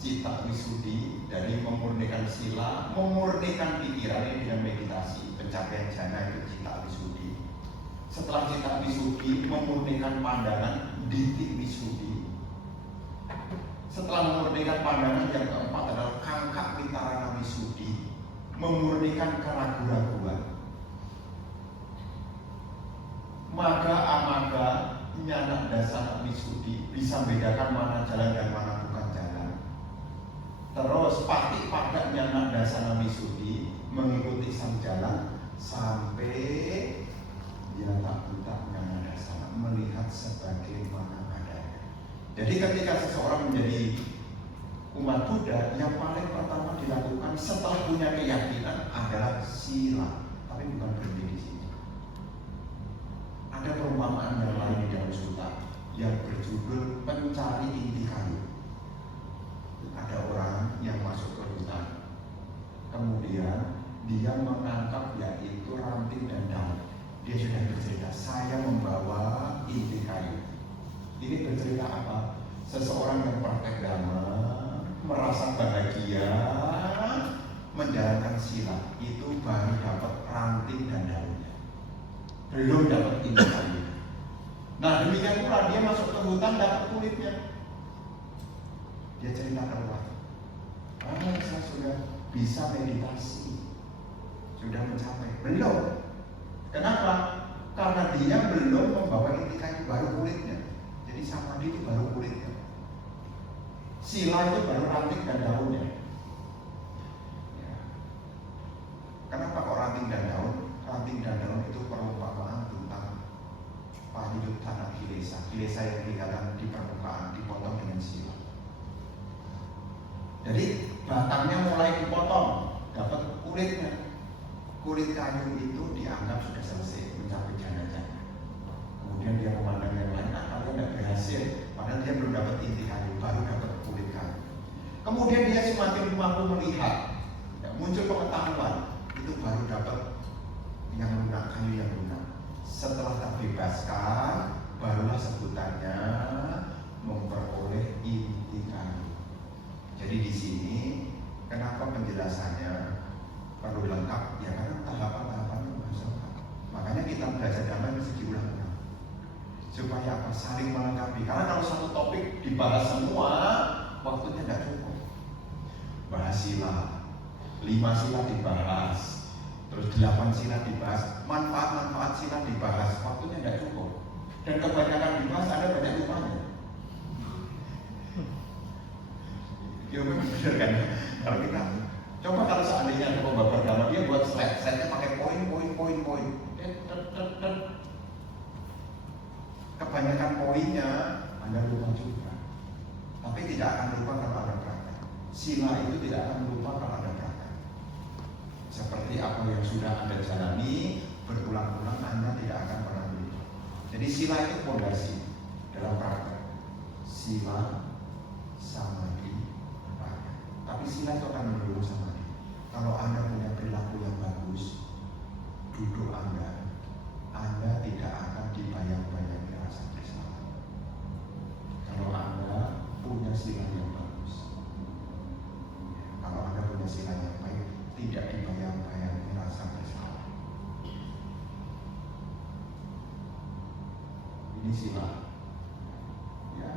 cita wisudi, dari memurnikan sila, memurnikan pikiran ini dengan meditasi, pencapaian jana itu cita wisudi. Setelah cita wisudi, memurnikan pandangan, ditik wisudi. Setelah memurnikan pandangan, yang keempat adalah kangka witarana wisudi, memurnikan keraguan-raguan. Maga amaga nyana dasana wisudi, bisa membedakan mana jalan dan mana bukan jalan. Terus pati pada nyana dasana wisudi, mengikuti sang jalan sampai dia tak buta nyana dasana, melihat sebagaimana adanya. Jadi ketika seseorang menjadi umat Buddha, yang paling pertama dilakukan setelah punya keyakinan adalah sila, tapi bukan berhenti di sini. Ada perumpamaan yang lain di dalam sutta yang berjudul pencari inti kayu. Ada orang yang masuk ke hutan, kemudian dia menangkap yaitu ranting dan daun. Dia sudah bercerita, saya membawa inti kayu. Ini bercerita apa? Seseorang yang praktek dhamma, merasa bahagia, menjalankan sila, itu baru dapat ranting dan daunnya, belum dapat inti kayu. Nah demikian pula dia masuk ke hutan dapat kulitnya. Dia cerita keluar, saya sudah bisa meditasi, sudah mencapai. Belum. Kenapa? Karena dia belum membawa inti kayu, baru kulitnya. Jadi samadhi itu baru kulitnya. Sila itu baru ranting dan daunnya. Ya. Kenapa kok ranting dan daun? Ranting dan daun itu perumpamaan tentang panyudutan kilesa. Kilesa yang kelihatan di permukaan dipotong dengan sila. Jadi batangnya mulai dipotong, dapat kulitnya. Kulit kayu itu dianggap sudah selesai mencapai jana-jana. Kemudian dia memandang yang lain, kalau tidak berhasil, padahal dia belum dapat inti kayu, baru dapat kulit kayu. Kemudian dia semakin mampu melihat, muncul pengetahuan, itu baru dapat yang lunak, kayu yang lunak. Setelah terbebaskan, barulah sebutannya memperoleh inti kayu. Jadi di sini kenapa penjelasannya perlu lengkap? Ya karena tahapan-tahapannya harus lengkap. Makanya kita belajar damai mesti diulang-ulang. Supaya apa? Saling melengkapi. Karena kalau satu topik dibahas semua, waktunya tidak cukup. Bahas sila, 5 sila dibahas, terus 8 sila dibahas, manfaat-manfaat sila dibahas, waktunya tidak cukup. Dan kebanyakan dibahas ada banyak lupanya. Ya memang benar kan? Kalau kita coba kalau seandainya ada pembawa agama, dia buat slide-nya pakai poin. Kebanyakan poinnya Anda lupa juga. Tapi tidak akan lupa kalau ada praktek. Sila itu tidak akan lupa kalau ada praktek. Seperti apa yang sudah Anda jalani berulang-ulang, Anda tidak akan pernah lupa. Jadi sila itu fondasi dalam praktek. Sila, samadhi, praktek. Tapi sila itu akan menurun samadhi. Kalau Anda punya perilaku yang bagus, duduk Anda tidak akan dibayang-bayangi rasa bersalah. Kalau Anda punya sila yang bagus, kalau Anda punya sila yang baik, tidak dibayang-bayangi rasa bersalah. Ini sila. Ya,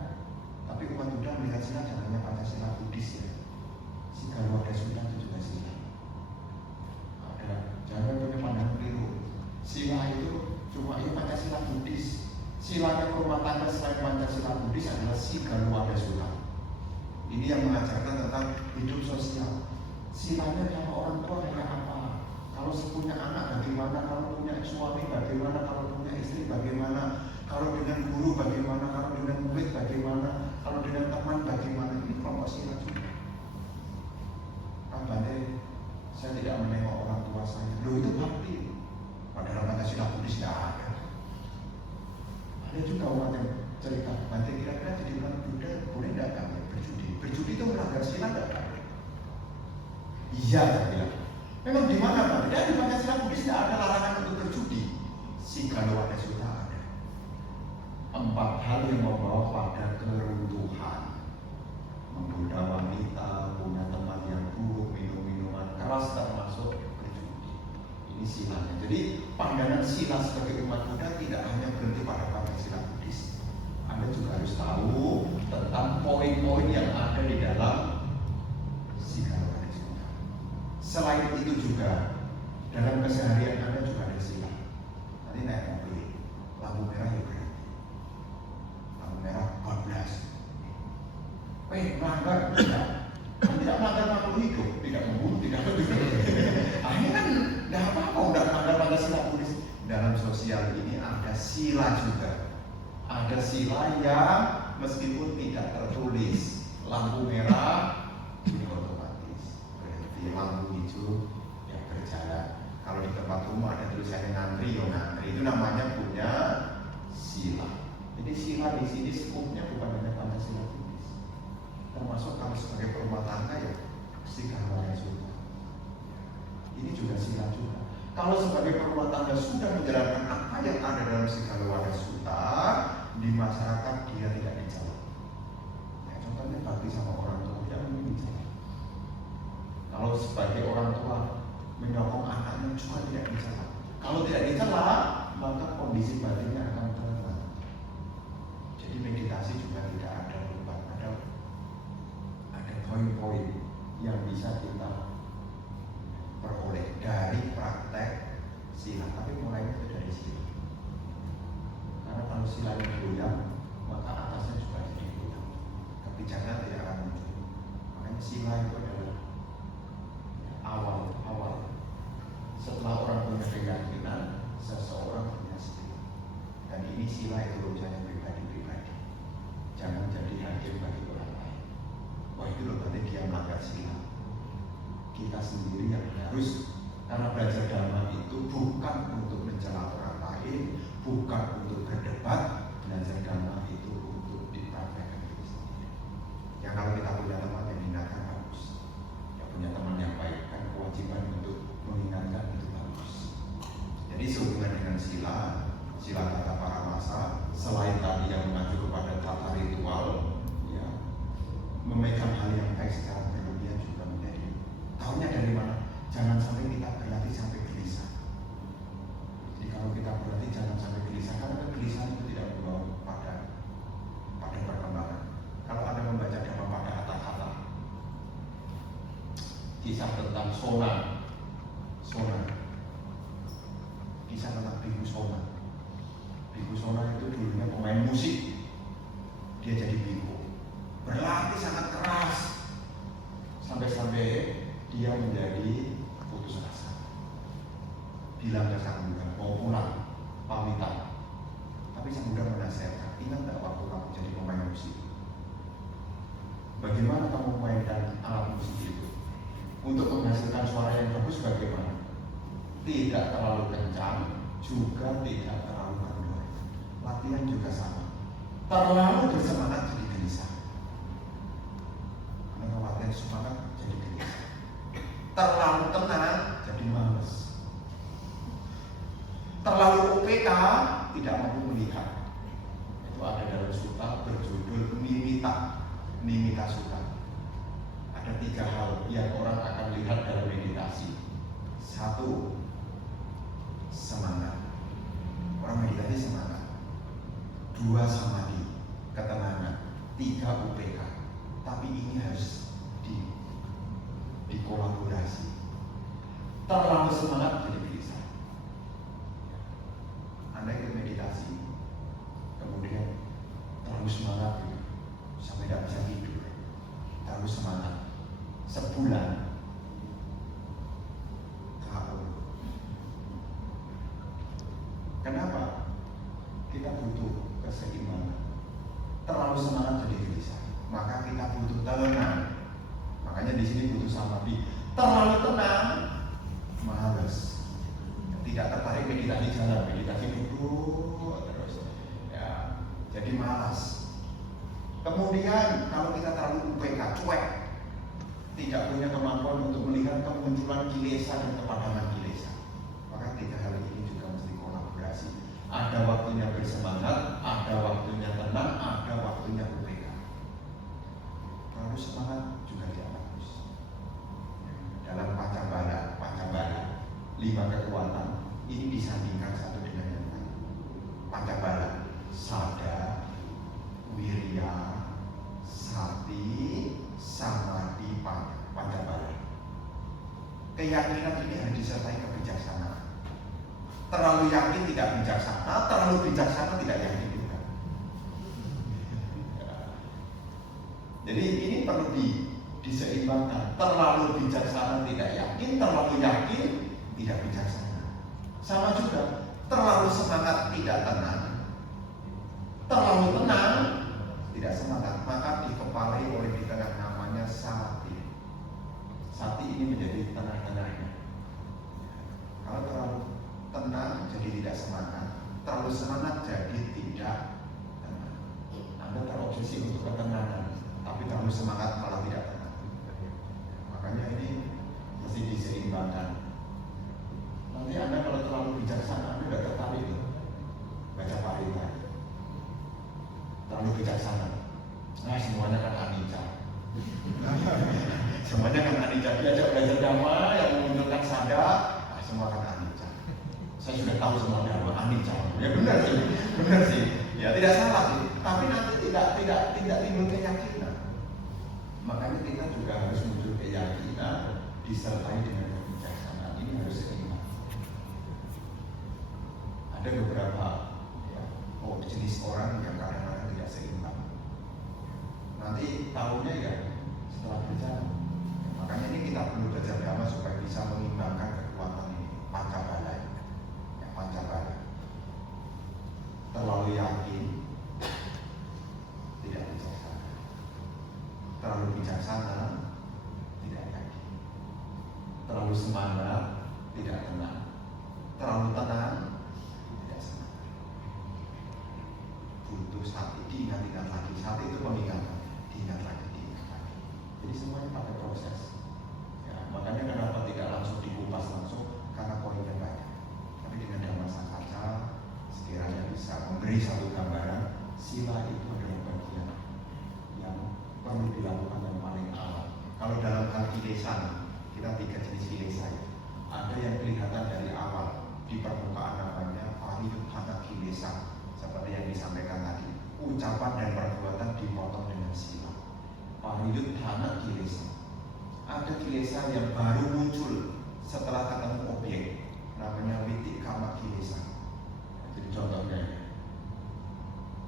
tapi umat Buddha melihat sila jangan hanya Pancasila Buddhis ya. Sigalo ada Sutta itu juga sila. Jangan punya pandangan keliru. Sila itu cuma ya Pancasila Buddhis. Silanya rumah tangga selain Pancasila Buddhis adalah Sigalo ada Sutta. Ini yang mengajarkan tentang hidup sosial. Silanya sama orang tua kayak apa? Kalau punya anak bagaimana? Kalau punya suami bagaimana? Kalau punya istri bagaimana? Kalau dengan guru bagaimana? Kalau dengan murid bagaimana? Kalau dengan teman bagaimana? Ini kelompok sila juga. Kabarnya saya tidak menengok orang tua saya. Loh itu bakti. Padahal Pancasila Buddhis tidak ada. Ada juga orang yang cerita, nanti kira-kira jadi orang Buddha boleh tidak kami berjudi? Berjudi itu melanggar sila tidak? Iya, saya bilang. Memang di mana Pak? Ya di Pancasila Buddhis tidak ada larangan untuk berjudi. Sigalo ada Sutta ada. 4 hal yang membawa pada keruntuhan. Menggoda wanita, punya teman yang buruk, minum-minuman keras, termasuk berjudi. Ini silanya. Jadi pandangan sila sebagai umat Buddha tidak hanya berhenti pada Pancasila Buddhis. Anda juga harus tahu tentang poin-poin yang ada di dalam Sigalo ada Sutta. Selain itu juga dalam keseharian Anda juga ada sila. Nanti naik mobil, lampu merah ya berhenti. Lampu merah 14. Melanggar tidak. Tidak melanggar makhluk hidup, tidak membunuh, tidak membunuh. Akhirnya kan tidak apa-apa, udah melanggar Pancasila Buddhis. Dalam sosial ini ada sila juga. Ada sila yang meskipun tidak tertulis, lampu merah ini otomatis berhenti, lampu hijau ya berjalan. Kalau di tempat umum ada tulisannya ngantri, ya ngantri. Itu namanya punya sila. Jadi sila di sini skupnya bukan hanya Pancasila Buddhis. Termasuk kalau sebagai perumah tangga ya Sigalo ada Sutta. Ini juga sila juga. Kalau sebagai perumah tangga sudah menjalankan apa yang ada dalam Sigalo ada Sutta, di masyarakat dia tidak dicela. Ya, contohnya bakti sama orang tua dia mungkin dicela. Kalau sebagai orang tua menyokong anaknya juga tidak dicela. Kalau tidak dicela, maka kondisi batinnya akan tenang. Jadi meditasi juga tidak ada lupa, ada poin-poin yang bisa kita peroleh dari praktek sila. Tapi mulainya itu dari sila. Karena kalau silanya goyang, maka atasnya juga jadi goyang. Kebijakan tidak akan muncul. Makanya sila itu adalah awal. Setelah orang punya keyakinan, seseorang punya sila. Dan ini sila itu urusannya pribadi-pribadi. Jangan jadi hakim bagi orang lain. Wah itu loh berarti dia melanggar sila. Kita sendiri yang harus, karena belajar dhamma itu bukan untuk mencela orang lain, bukan untuk berdebat. Belajar dhamma itu untuk dipraktekkan diri sendiri. Ya kalau kita punya teman yang hinakan bagus, ya punya teman yang baik kan kewajiban istilah kata para masa, selain tadi yang mengacu kepada tata ritual, ya, memegang hal yang baik secara berlebihan juga menjadi. Tahunya dari mana? Jangan sampai kita berlatih sampai gelisah. Jadi kalau kita berlatih jangan sampai gelisah, karena kegelisahan itu tidak membawa pada perkembangan. Kalau Anda membaca dalam pada kata-kata kisah tentang Sona, kisah tentang Biku Sona. Biku Sona itu dulunya pemain musik, dia jadi biku, berlatih sangat keras sampai dia menjadi putus asa, bilang ke sang Buddha mau pulang, pamitan. Tapi sang Buddha menasihatkan, ingat tak waktu kamu jadi pemain musik, bagaimana kamu memainkan alat musik itu untuk menghasilkan suara yang bagus? Bagaimana? Tidak terlalu kencang, juga tidak terlalu kendor. Latihan juga sama. Terlalu bersemangat jadi gelisah. Karena latihan semangat jadi gelisah. Terlalu tenang jadi males. Terlalu UPK tidak mampu melihat. Itu ada dalam suta berjudul Nimita Suta. Ada 3 hal yang orang akan lihat dalam meditasi. 1, semangat. Orang meditasi semangat. 2, samadhi, ketenangan. 3, UPK. Tapi ini harus dikolaborasi. Terlalu semangat jadi gelisah. Anda ikut meditasi, kemudian terlalu semangat gitu, sampai tidak bisa tidur. Terlalu semangat, sebulan KO. Kenapa? Kita butuh keseimbangan. Terlalu semangat jadi gelisah, maka kita butuh tenang. Makanya di sini butuh samadhi. Terlalu tenang, malas. Tidak tertarik meditasi jalan, meditasi duduk terus. Ya, jadi malas. Kemudian kalau kita terlalu UPK, cuek, tidak punya kemampuan untuk melihat kemunculan kilesa dan kepadangan kilesa, maka 3 hal ini juga mesti kolaborasi. Ada waktunya bersemangat, ada waktunya tenang, ada waktunya UPK. Terlalu semangat juga tidak bagus. Dalam Pancabala 5 kekuatan ini disandingkan satu dengan yang lain. Pancabala, sada, wirya, sati, samadhi, pancabala. Keyakinan ini harus disertai kebijaksanaan. Terlalu yakin tidak bijaksana, terlalu bijaksana tidak yakin juga. Jadi ini perlu diseimbangkan. Terlalu bijaksana tidak yakin, terlalu yakin tidak bijaksana. Sama juga, terlalu semangat tidak tenang, terlalu tenang tidak semangat, maka dikepalai oleh di tengah namanya sati. Sati ini menjadi tengah-tengahnya. Kalau terlalu tenang jadi tidak semangat, terlalu semangat jadi tidak tenang. Anda terobsesi untuk ketenangan, tapi terlalu semangat malah tidak tenang. Makanya ini mesti diseimbangkan. Nanti Anda kalau terlalu bijaksana, Anda tidak tertarik baca parita. Terlalu bijaksana, nah semuanya kan anicca. Semuanya kan anicca. Diajak belajar dhamma yang menunjukkan sada, nah semua kan anicca. Saya sudah tahu semua dhamma anicca. Ya benar sih. Ya tidak salah sih. Tapi nanti tidak timbul keyakinan. Makanya kita juga harus muncul keyakinan disertai dengan kebijaksanaan. Ini harus seimbang. Ada beberapa jenis orang yang kadang-kadang tidak seimbang. Nanti tahunya ya setelah berjalan. Makanya ini kita perlu belajar dhamma supaya bisa mengimbangkan kekuatan ini. Pancabala, ya, pancabala. Terlalu yakin tidak bijaksana. Terlalu bijaksana tidak yakin. Terlalu semangat tidak tenang. Terlalu tenang tidak semangat. Butuh sati, diingat-ingat lagi. Sati itu mengingatkan, diingat lagi. Jadi semuanya pakai proses. Ya, makanya kenapa tidak langsung dikupas langsung, karena poinnya banyak. Tapi dengan dhamma sangkaca sekiranya memberi satu gambaran, sila itu adalah bagian yang perlu dilakukan yang paling awal. Kalau dalam hal kilesan, kita 3 jenis kilesa. Ada yang kelihatan dari awal di permukaan, namanya pariyutthana kilesa, seperti yang disampaikan tadi. Ucapan dan perbuatan dipotong dengan sila. Pariyutthana kilesa. Ada kilesa yang baru muncul setelah ketemu objek, namanya witikkama kilesa. Jadi contohnya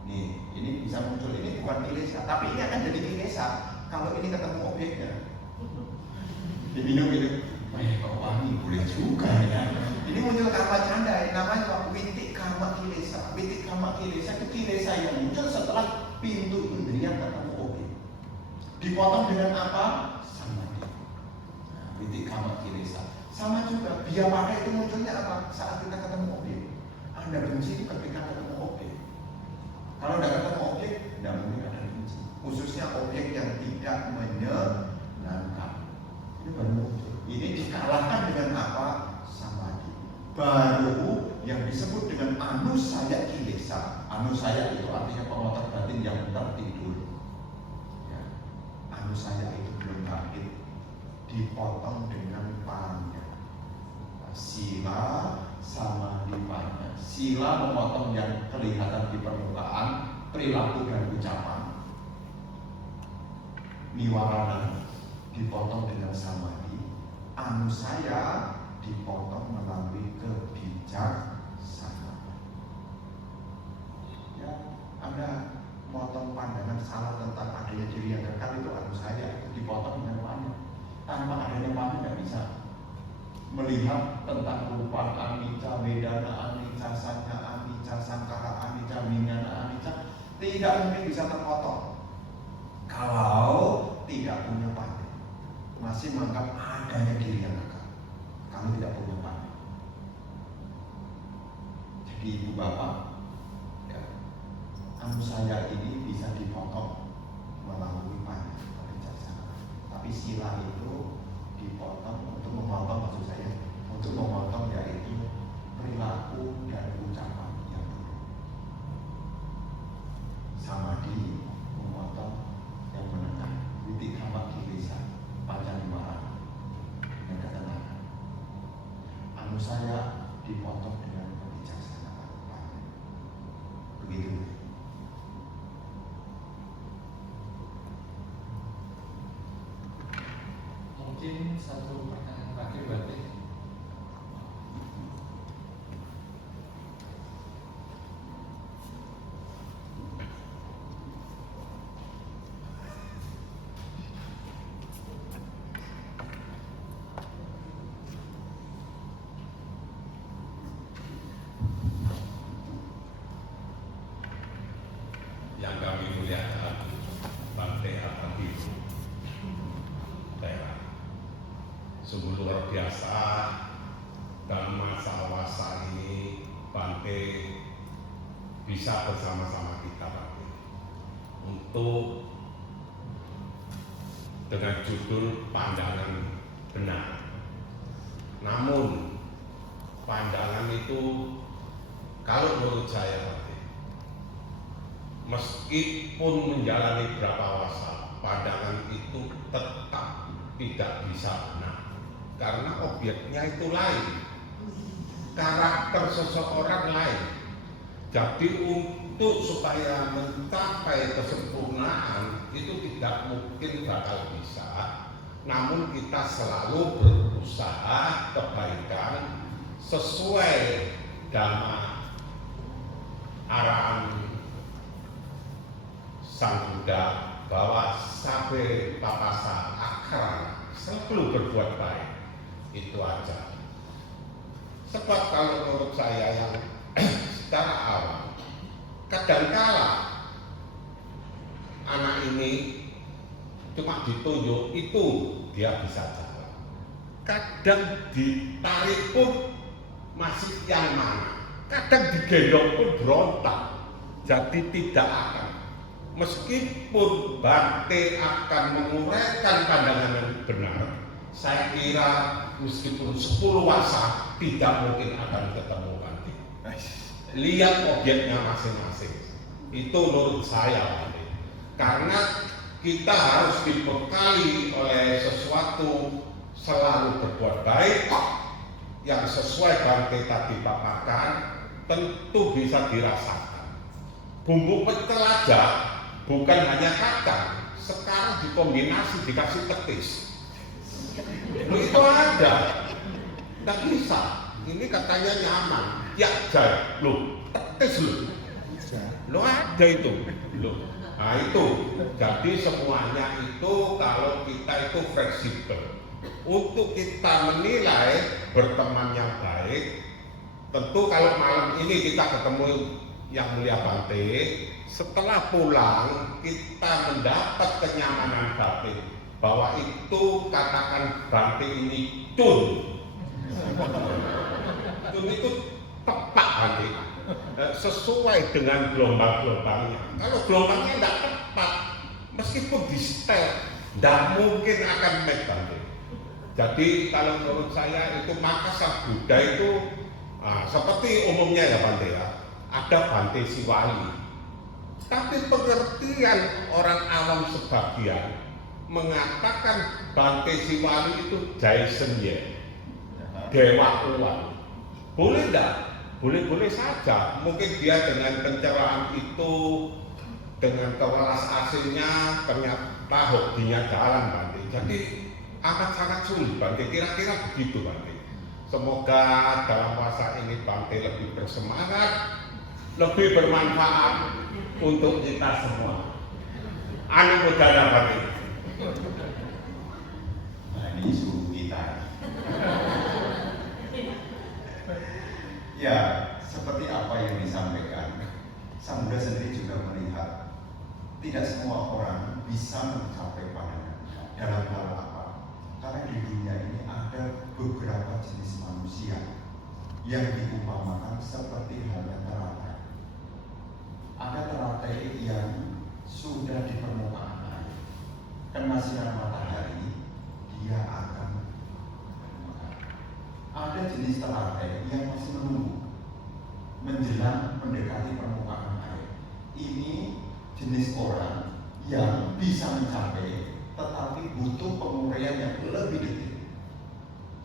nih, ini bisa muncul, ini bukan kilesa, tapi ini akan jadi kilesa kalau ini ketemu objeknya. Diminum itu, kok wangi, boleh juga ya. Ini muncul karma canda, namanya witikkama kilesa. Witikkama kilesa itu kilesa yang muncul setelah pintu indriya ketemu objek. Dipotong dengan apa? Samadhi. Witikkama kilesa. Sama juga, biapada itu munculnya apa? Saat kita ketemu objek. Anda benci itu ketika ketemu objek. Kalau tidak ketemu objek, tidak mungkin ada benci. Khususnya objek yang tidak menyenangkan. Ini baru muncul. Ini dikalahkan dengan apa? Samadhi. Baru yang disebut dengan anusaya kilesa. Anusaya itu artinya pengotor batin yang tertidur. Ya. Anusaya itu belum bangkit, dipotong dengan panya. Sila sama dipanya. Sila memotong yang kelihatan di permukaan, perilaku dan ucapan. Niwarana dipotong dengan samadhi. Anusaya dipotong melalui kebijaksanaan. Ya, Anda motong pandangan salah tentang adanya diri yang kekal, itu anusaya, itu dipotong dengan panya. Tanpa adanya panya tidak bisa melihat tentang rupa anicca, vedana anicca, sanya anicca, sangkara anicca, viññāna anicca, tidak mungkin bisa terpotong kalau tidak punya panya. Masih menganggap adanya diri yang kekal kalau tidak punya panya. Jadi ibu bapak, ya, anusaya ini bisa dipotong melalui panya, kebijaksanaan. Tapi sila itu dipotong untuk memotong, maksud saya untuk memotong yaitu perilaku dan ucapan yang buruk. Samadhi memotong yang menengah, witikkama kilesa, pancaniwarana dengan ketenangan. Anusaya dipotong dengan kebijaksanaan. Begitu. Mungkin satu pertanyaan terakhir berarti. Yang kami muliakan Bante Habibie daerah. Sungguh luar biasa dalam masa ini Bante bisa bersama-sama kita Bante untuk dengan judul pandangan benar. Namun pandangan itu kalau menurut saya Bante, meskipun menjalani berapa wasa, pandangan itu tetap tidak bisa benar. Karena objeknya itu lain, karakter seseorang lain. Jadi untuk supaya mencapai kesempurnaan itu tidak mungkin bakal bisa. Namun kita selalu berusaha kebaikan sesuai dhamma arahan Sang Buddha bahwa sabe tapasa akara, selalu berbuat baik. Itu aja. Sebab kalau menurut saya yang secara awam, kadangkala anak ini cuma ditunjuk itu dia bisa jalan. Kadang ditarik pun masih yang mana. Kadang digendong pun berontak. Jadi tidak akan. Meskipun Bante akan menguraikan pandangan yang benar, saya kira meskipun 10 wasa tidak mungkin akan ketemu Bante. lihat objeknya masing-masing. Itu menurut saya, Bante. Karena kita harus dibekali oleh sesuatu selalu berbuat baik yang sesuai Bante tadi paparkan, tentu bisa dirasakan. Bumbu pecel aja bukan hanya kacang, sekarang dikombinasi dikasih petis. Itu ada, nggak bisa. Ini katanya nyaman, ya jai, loh, petis lo ada itu, loh. Nah itu, jadi semuanya itu kalau kita itu fleksibel. Untuk kita menilai berteman yang baik, tentu kalau malam ini kita ketemu yang mulia Bante, setelah pulang kita mendapat kenyamanan batin bahwa itu katakan Bante ini cun itu tepat Bante, sesuai dengan gelombang-gelombangnya. Kalau gelombangnya tidak tepat, meskipun di setel, tidak mungkin akan match Bante. Jadi kalau menurut saya itu maka Sang Buddha itu seperti umumnya ya Bante ya, ada Bante Siwali. Tapi pengertian orang awam sebagian mengatakan Bante Siwali itu Jason ya, dewa uang. Boleh enggak? Boleh-boleh saja. Mungkin dia dengan pencerahan itu, dengan kewelas aslinya, ternyata hobinya jalan Bante. Jadi amat sangat sulit Bante. Kira-kira begitu Bante. Semoga dalam masa ini Bante lebih bersemangat, lebih bermanfaat untuk kita semua. Anumodana Bante. Nah ini suhu kita. Ya, seperti apa yang disampaikan, Sang Buddha sendiri juga melihat tidak semua orang bisa mencapai pandangan dalam hal apa. Karena di dunia ini ada beberapa jenis manusia yang diumpamakan seperti halnya teratai. Ada teratai yang sudah di permukaan air, kena sinar matahari, dia akan bermekar. Ada jenis teratai yang masih menunggu menjelang mendekati permukaan air. Ini jenis orang yang bisa mencapai tetapi butuh penguraian yang lebih detail.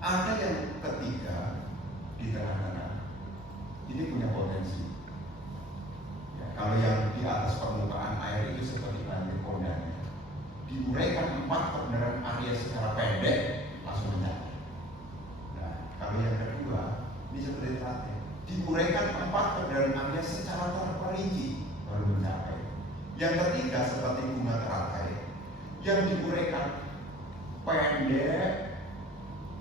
Ada yang ketiga di tengah-tengah, ini punya potensi. Ya, kalau yang di atas permukaan air itu seperti banjir kondanya, diuraikan 4 kebenaran Arya secara pendek langsung mencapai. Nah, kalau yang kedua ini seperti teratai, diuraikan 4 kebenaran Arya secara terperinci baru mencapai. Yang ketiga seperti bunga teratai yang diuraikan pendek,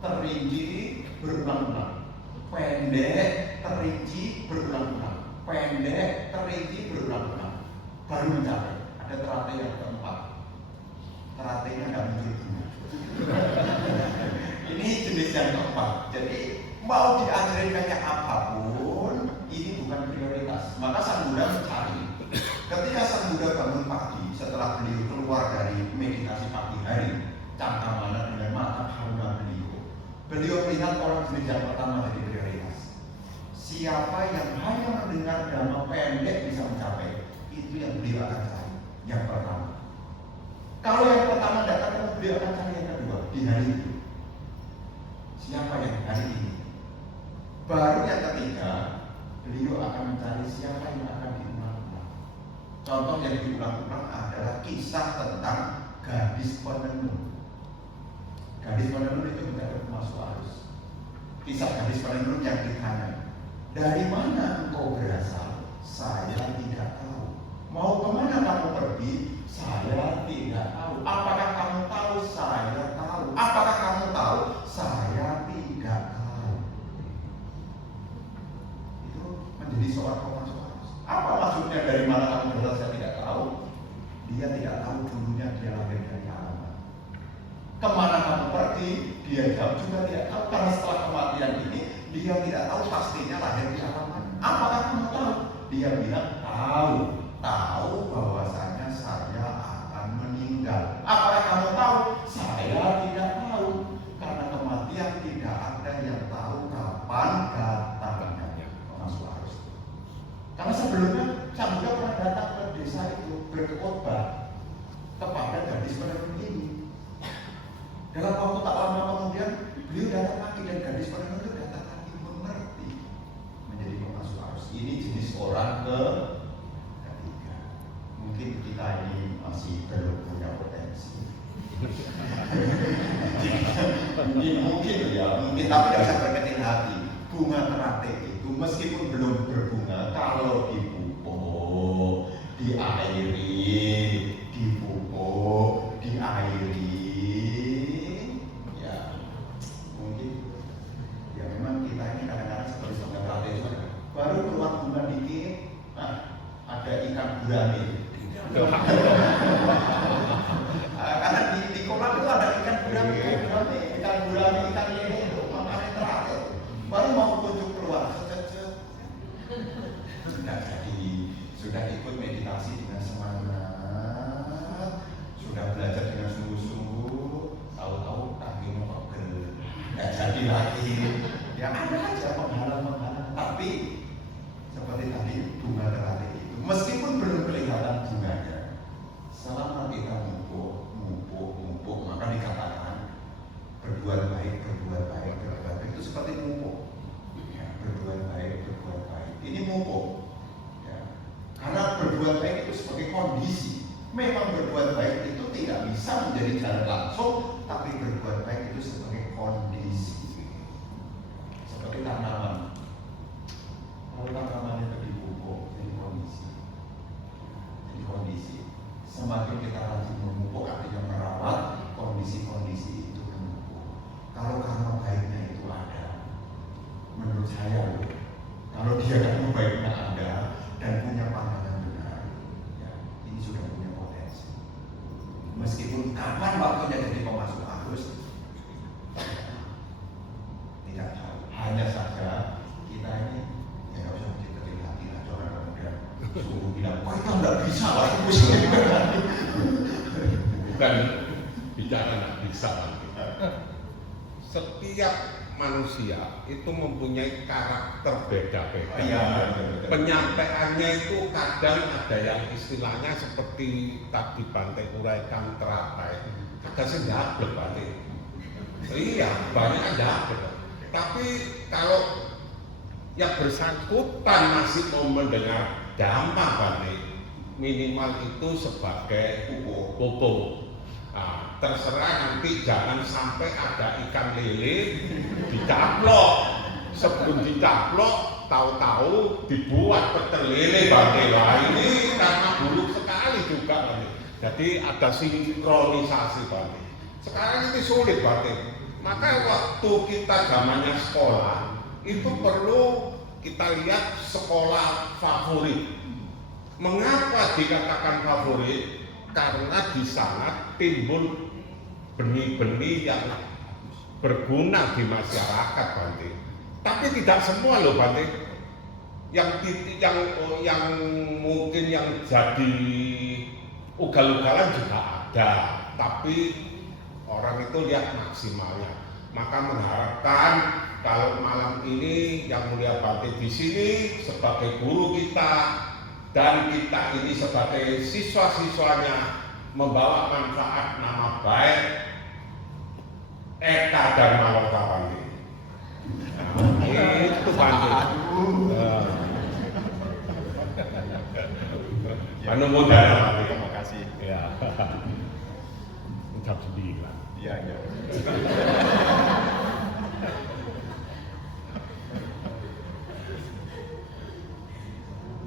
terinci, berulang-ulang. Pendek, terinci, berulang-ulang. Pendek, terinci, berulang-ulang. Baru mencapai. Ada teratai yang keempat. Teratainya nggak muncul bunga. Ini jenis yang keempat. Jadi mau diajarin kayak apapun, ini bukan prioritas. Maka Sang Buddha mencari. Ketika Sang Buddha bangun pagi, setelah beliau keluar dari meditasi pagi hari, cangkamana dengan mata hauna beliau melihat orang jenis yang pertama jadi prioritas. Siapa yang hanya mendengar dhamma pendek bisa mencapai, itu yang beliau akan cari. Yang pertama. Kalau yang pertama tidak ketemu, beliau akan cari yang kedua di hari itu. Siapa yang hari ini? Baru yang ketiga, beliau akan mencari siapa yang akan diulang-ulang. Contoh yang diulang-ulang adalah kisah tentang gadis penenun. Gadis penenun itu tidak termasuk arus. Kisah gadis penenun yang ditanya, dari mana engkau berasal? Saya tidak tahu. Mau kemana kamu pergi? Saya tidak tahu. Apakah kamu tahu? Saya tahu. Apakah kamu tahu? Saya tidak tahu. Itu menjadi seorang arus. Apa maksudnya dari mana kamu berasal? Saya tidak tahu. Dia tidak tahu dulunya dia lahir dari alamat. Kemana kamu pergi? Dia jawab juga tidak tahu. Karena setelah kematian ini dia tidak tahu pastinya lahir di alamat. Apakah kamu tahu? Dia bilang tahu. Tahu bahwasanya saya akan meninggal. Apakah kamu tahu? Saya tidak tahu. Karena kematian tidak ada yang tahu kapan datangnya. Masuk arus. Beberapa waktu tak lama kemudian beliau datang lagi dan gadis penenun itu datang lagi mengerti menjadi pemasuk arus. Ini jenis orang ketiga. Mungkin kita ini masih belum punya potensi. mungkin ya, mungkin tapi tidak usah berkecil hati. Bunga teratai itu meskipun belum berbunga, kalau dipupuk, diairi, dipupuk, diairi, ya mungkin ya memang kita ini kadang-kadang seperti bunga teratai itu baru keluar bunga dikit, nah ada ikan gurame. Karena di kolam itu ada ikan gurame, ikan lele itu makanya teratai. Baru mau kunjung keluar, sudah jadi, sudah ikut meditasi dengan semangat, sudah belajar dengan sungguh-sungguh, tahu-tahu kakinya pegel, nggak jadi lagi. Ya ada aja penghalang-penghalang, tapi seperti tadi bunga teratai itu, meskipun belum kelihatan bunganya, selama kita mupuk, maka dikatakan berbuat baik itu seperti mupuk. Ya, berbuat baik. Ini mupuk. Ya. Karena berbuat baik itu sebagai kondisi. Memang berbuat baik itu tidak bisa menjadi jalan langsung, tapi berbuat baik itu sebagai kondisi. Seperti tanaman. Kalau tanaman itu dipupuk, jadi kondisi. Semakin kita rajin memupuk, artinya merawat kondisi-kondisi itu menumbuh. Kalau karma baiknya itu ada, menurut saya, kalau dia karma baiknya ada dan punya pandangan benar, ya, ini sudah punya potensi. Meskipun kapan waktunya jadi pemasuk arus, tidak tahu. Hanya saja kita ini ya nggak usah dikecil hati lah, jangan kemudian suruh bilang, wah itu nggak bisa lah, itu Bukan bicara nggak bisa nanti. Setiap manusia itu mempunyai karakter beda-beda. Penyampaiannya itu kadang ada yang istilahnya seperti tadi Bante uraikan teratai, kadang senjablek Bante. Iya, banyak senjablek. Tapi kalau yang bersangkutan masih mau mendengar dampak Bante, minimal itu sebagai pupuk. Nah, terserah nanti jangan sampai ada ikan lele dicaplok. Sebelum dicaplok, tahu-tahu dibuat pecel lele Bante. Wah ini karena buruk sekali juga Bante. Jadi ada sinkronisasi Bante. Sekarang ini sulit Bante. Maka waktu kita zamannya sekolah itu perlu kita lihat sekolah favorit. Mengapa dikatakan favorit? Karena di sana timbul benih-benih yang berguna di masyarakat Bante. Tapi tidak semua loh Bante. Yang mungkin yang jadi ugal-ugalan juga ada. Tapi orang itu lihat maksimalnya. Maka mengharapkan kalau malam ini yang mulia Bante di sini sebagai guru kita dan kita ini sebagai siswa-siswanya membawa manfaat nama baik Eka Dharma Loka Bante. Nah, itu Bante. Anumodana Bante. Terima kasih. Ya. Ucap sendiri lah. Iya.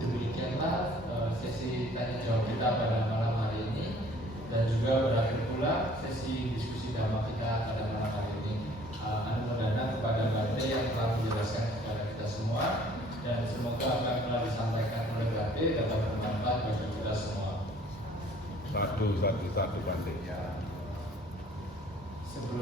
Demikianlah sesi tanya jawab kita pada malam hari ini, dan juga berakhir pula sesi diskusi dhamma kita pada malam hari ini. Anumodana kepada Bante yang telah menjelaskan kepada kita semua, dan semoga apa yang telah disampaikan oleh Bante dapat bermanfaat bagi kita semua. Satu Bante. Ya. Sebelum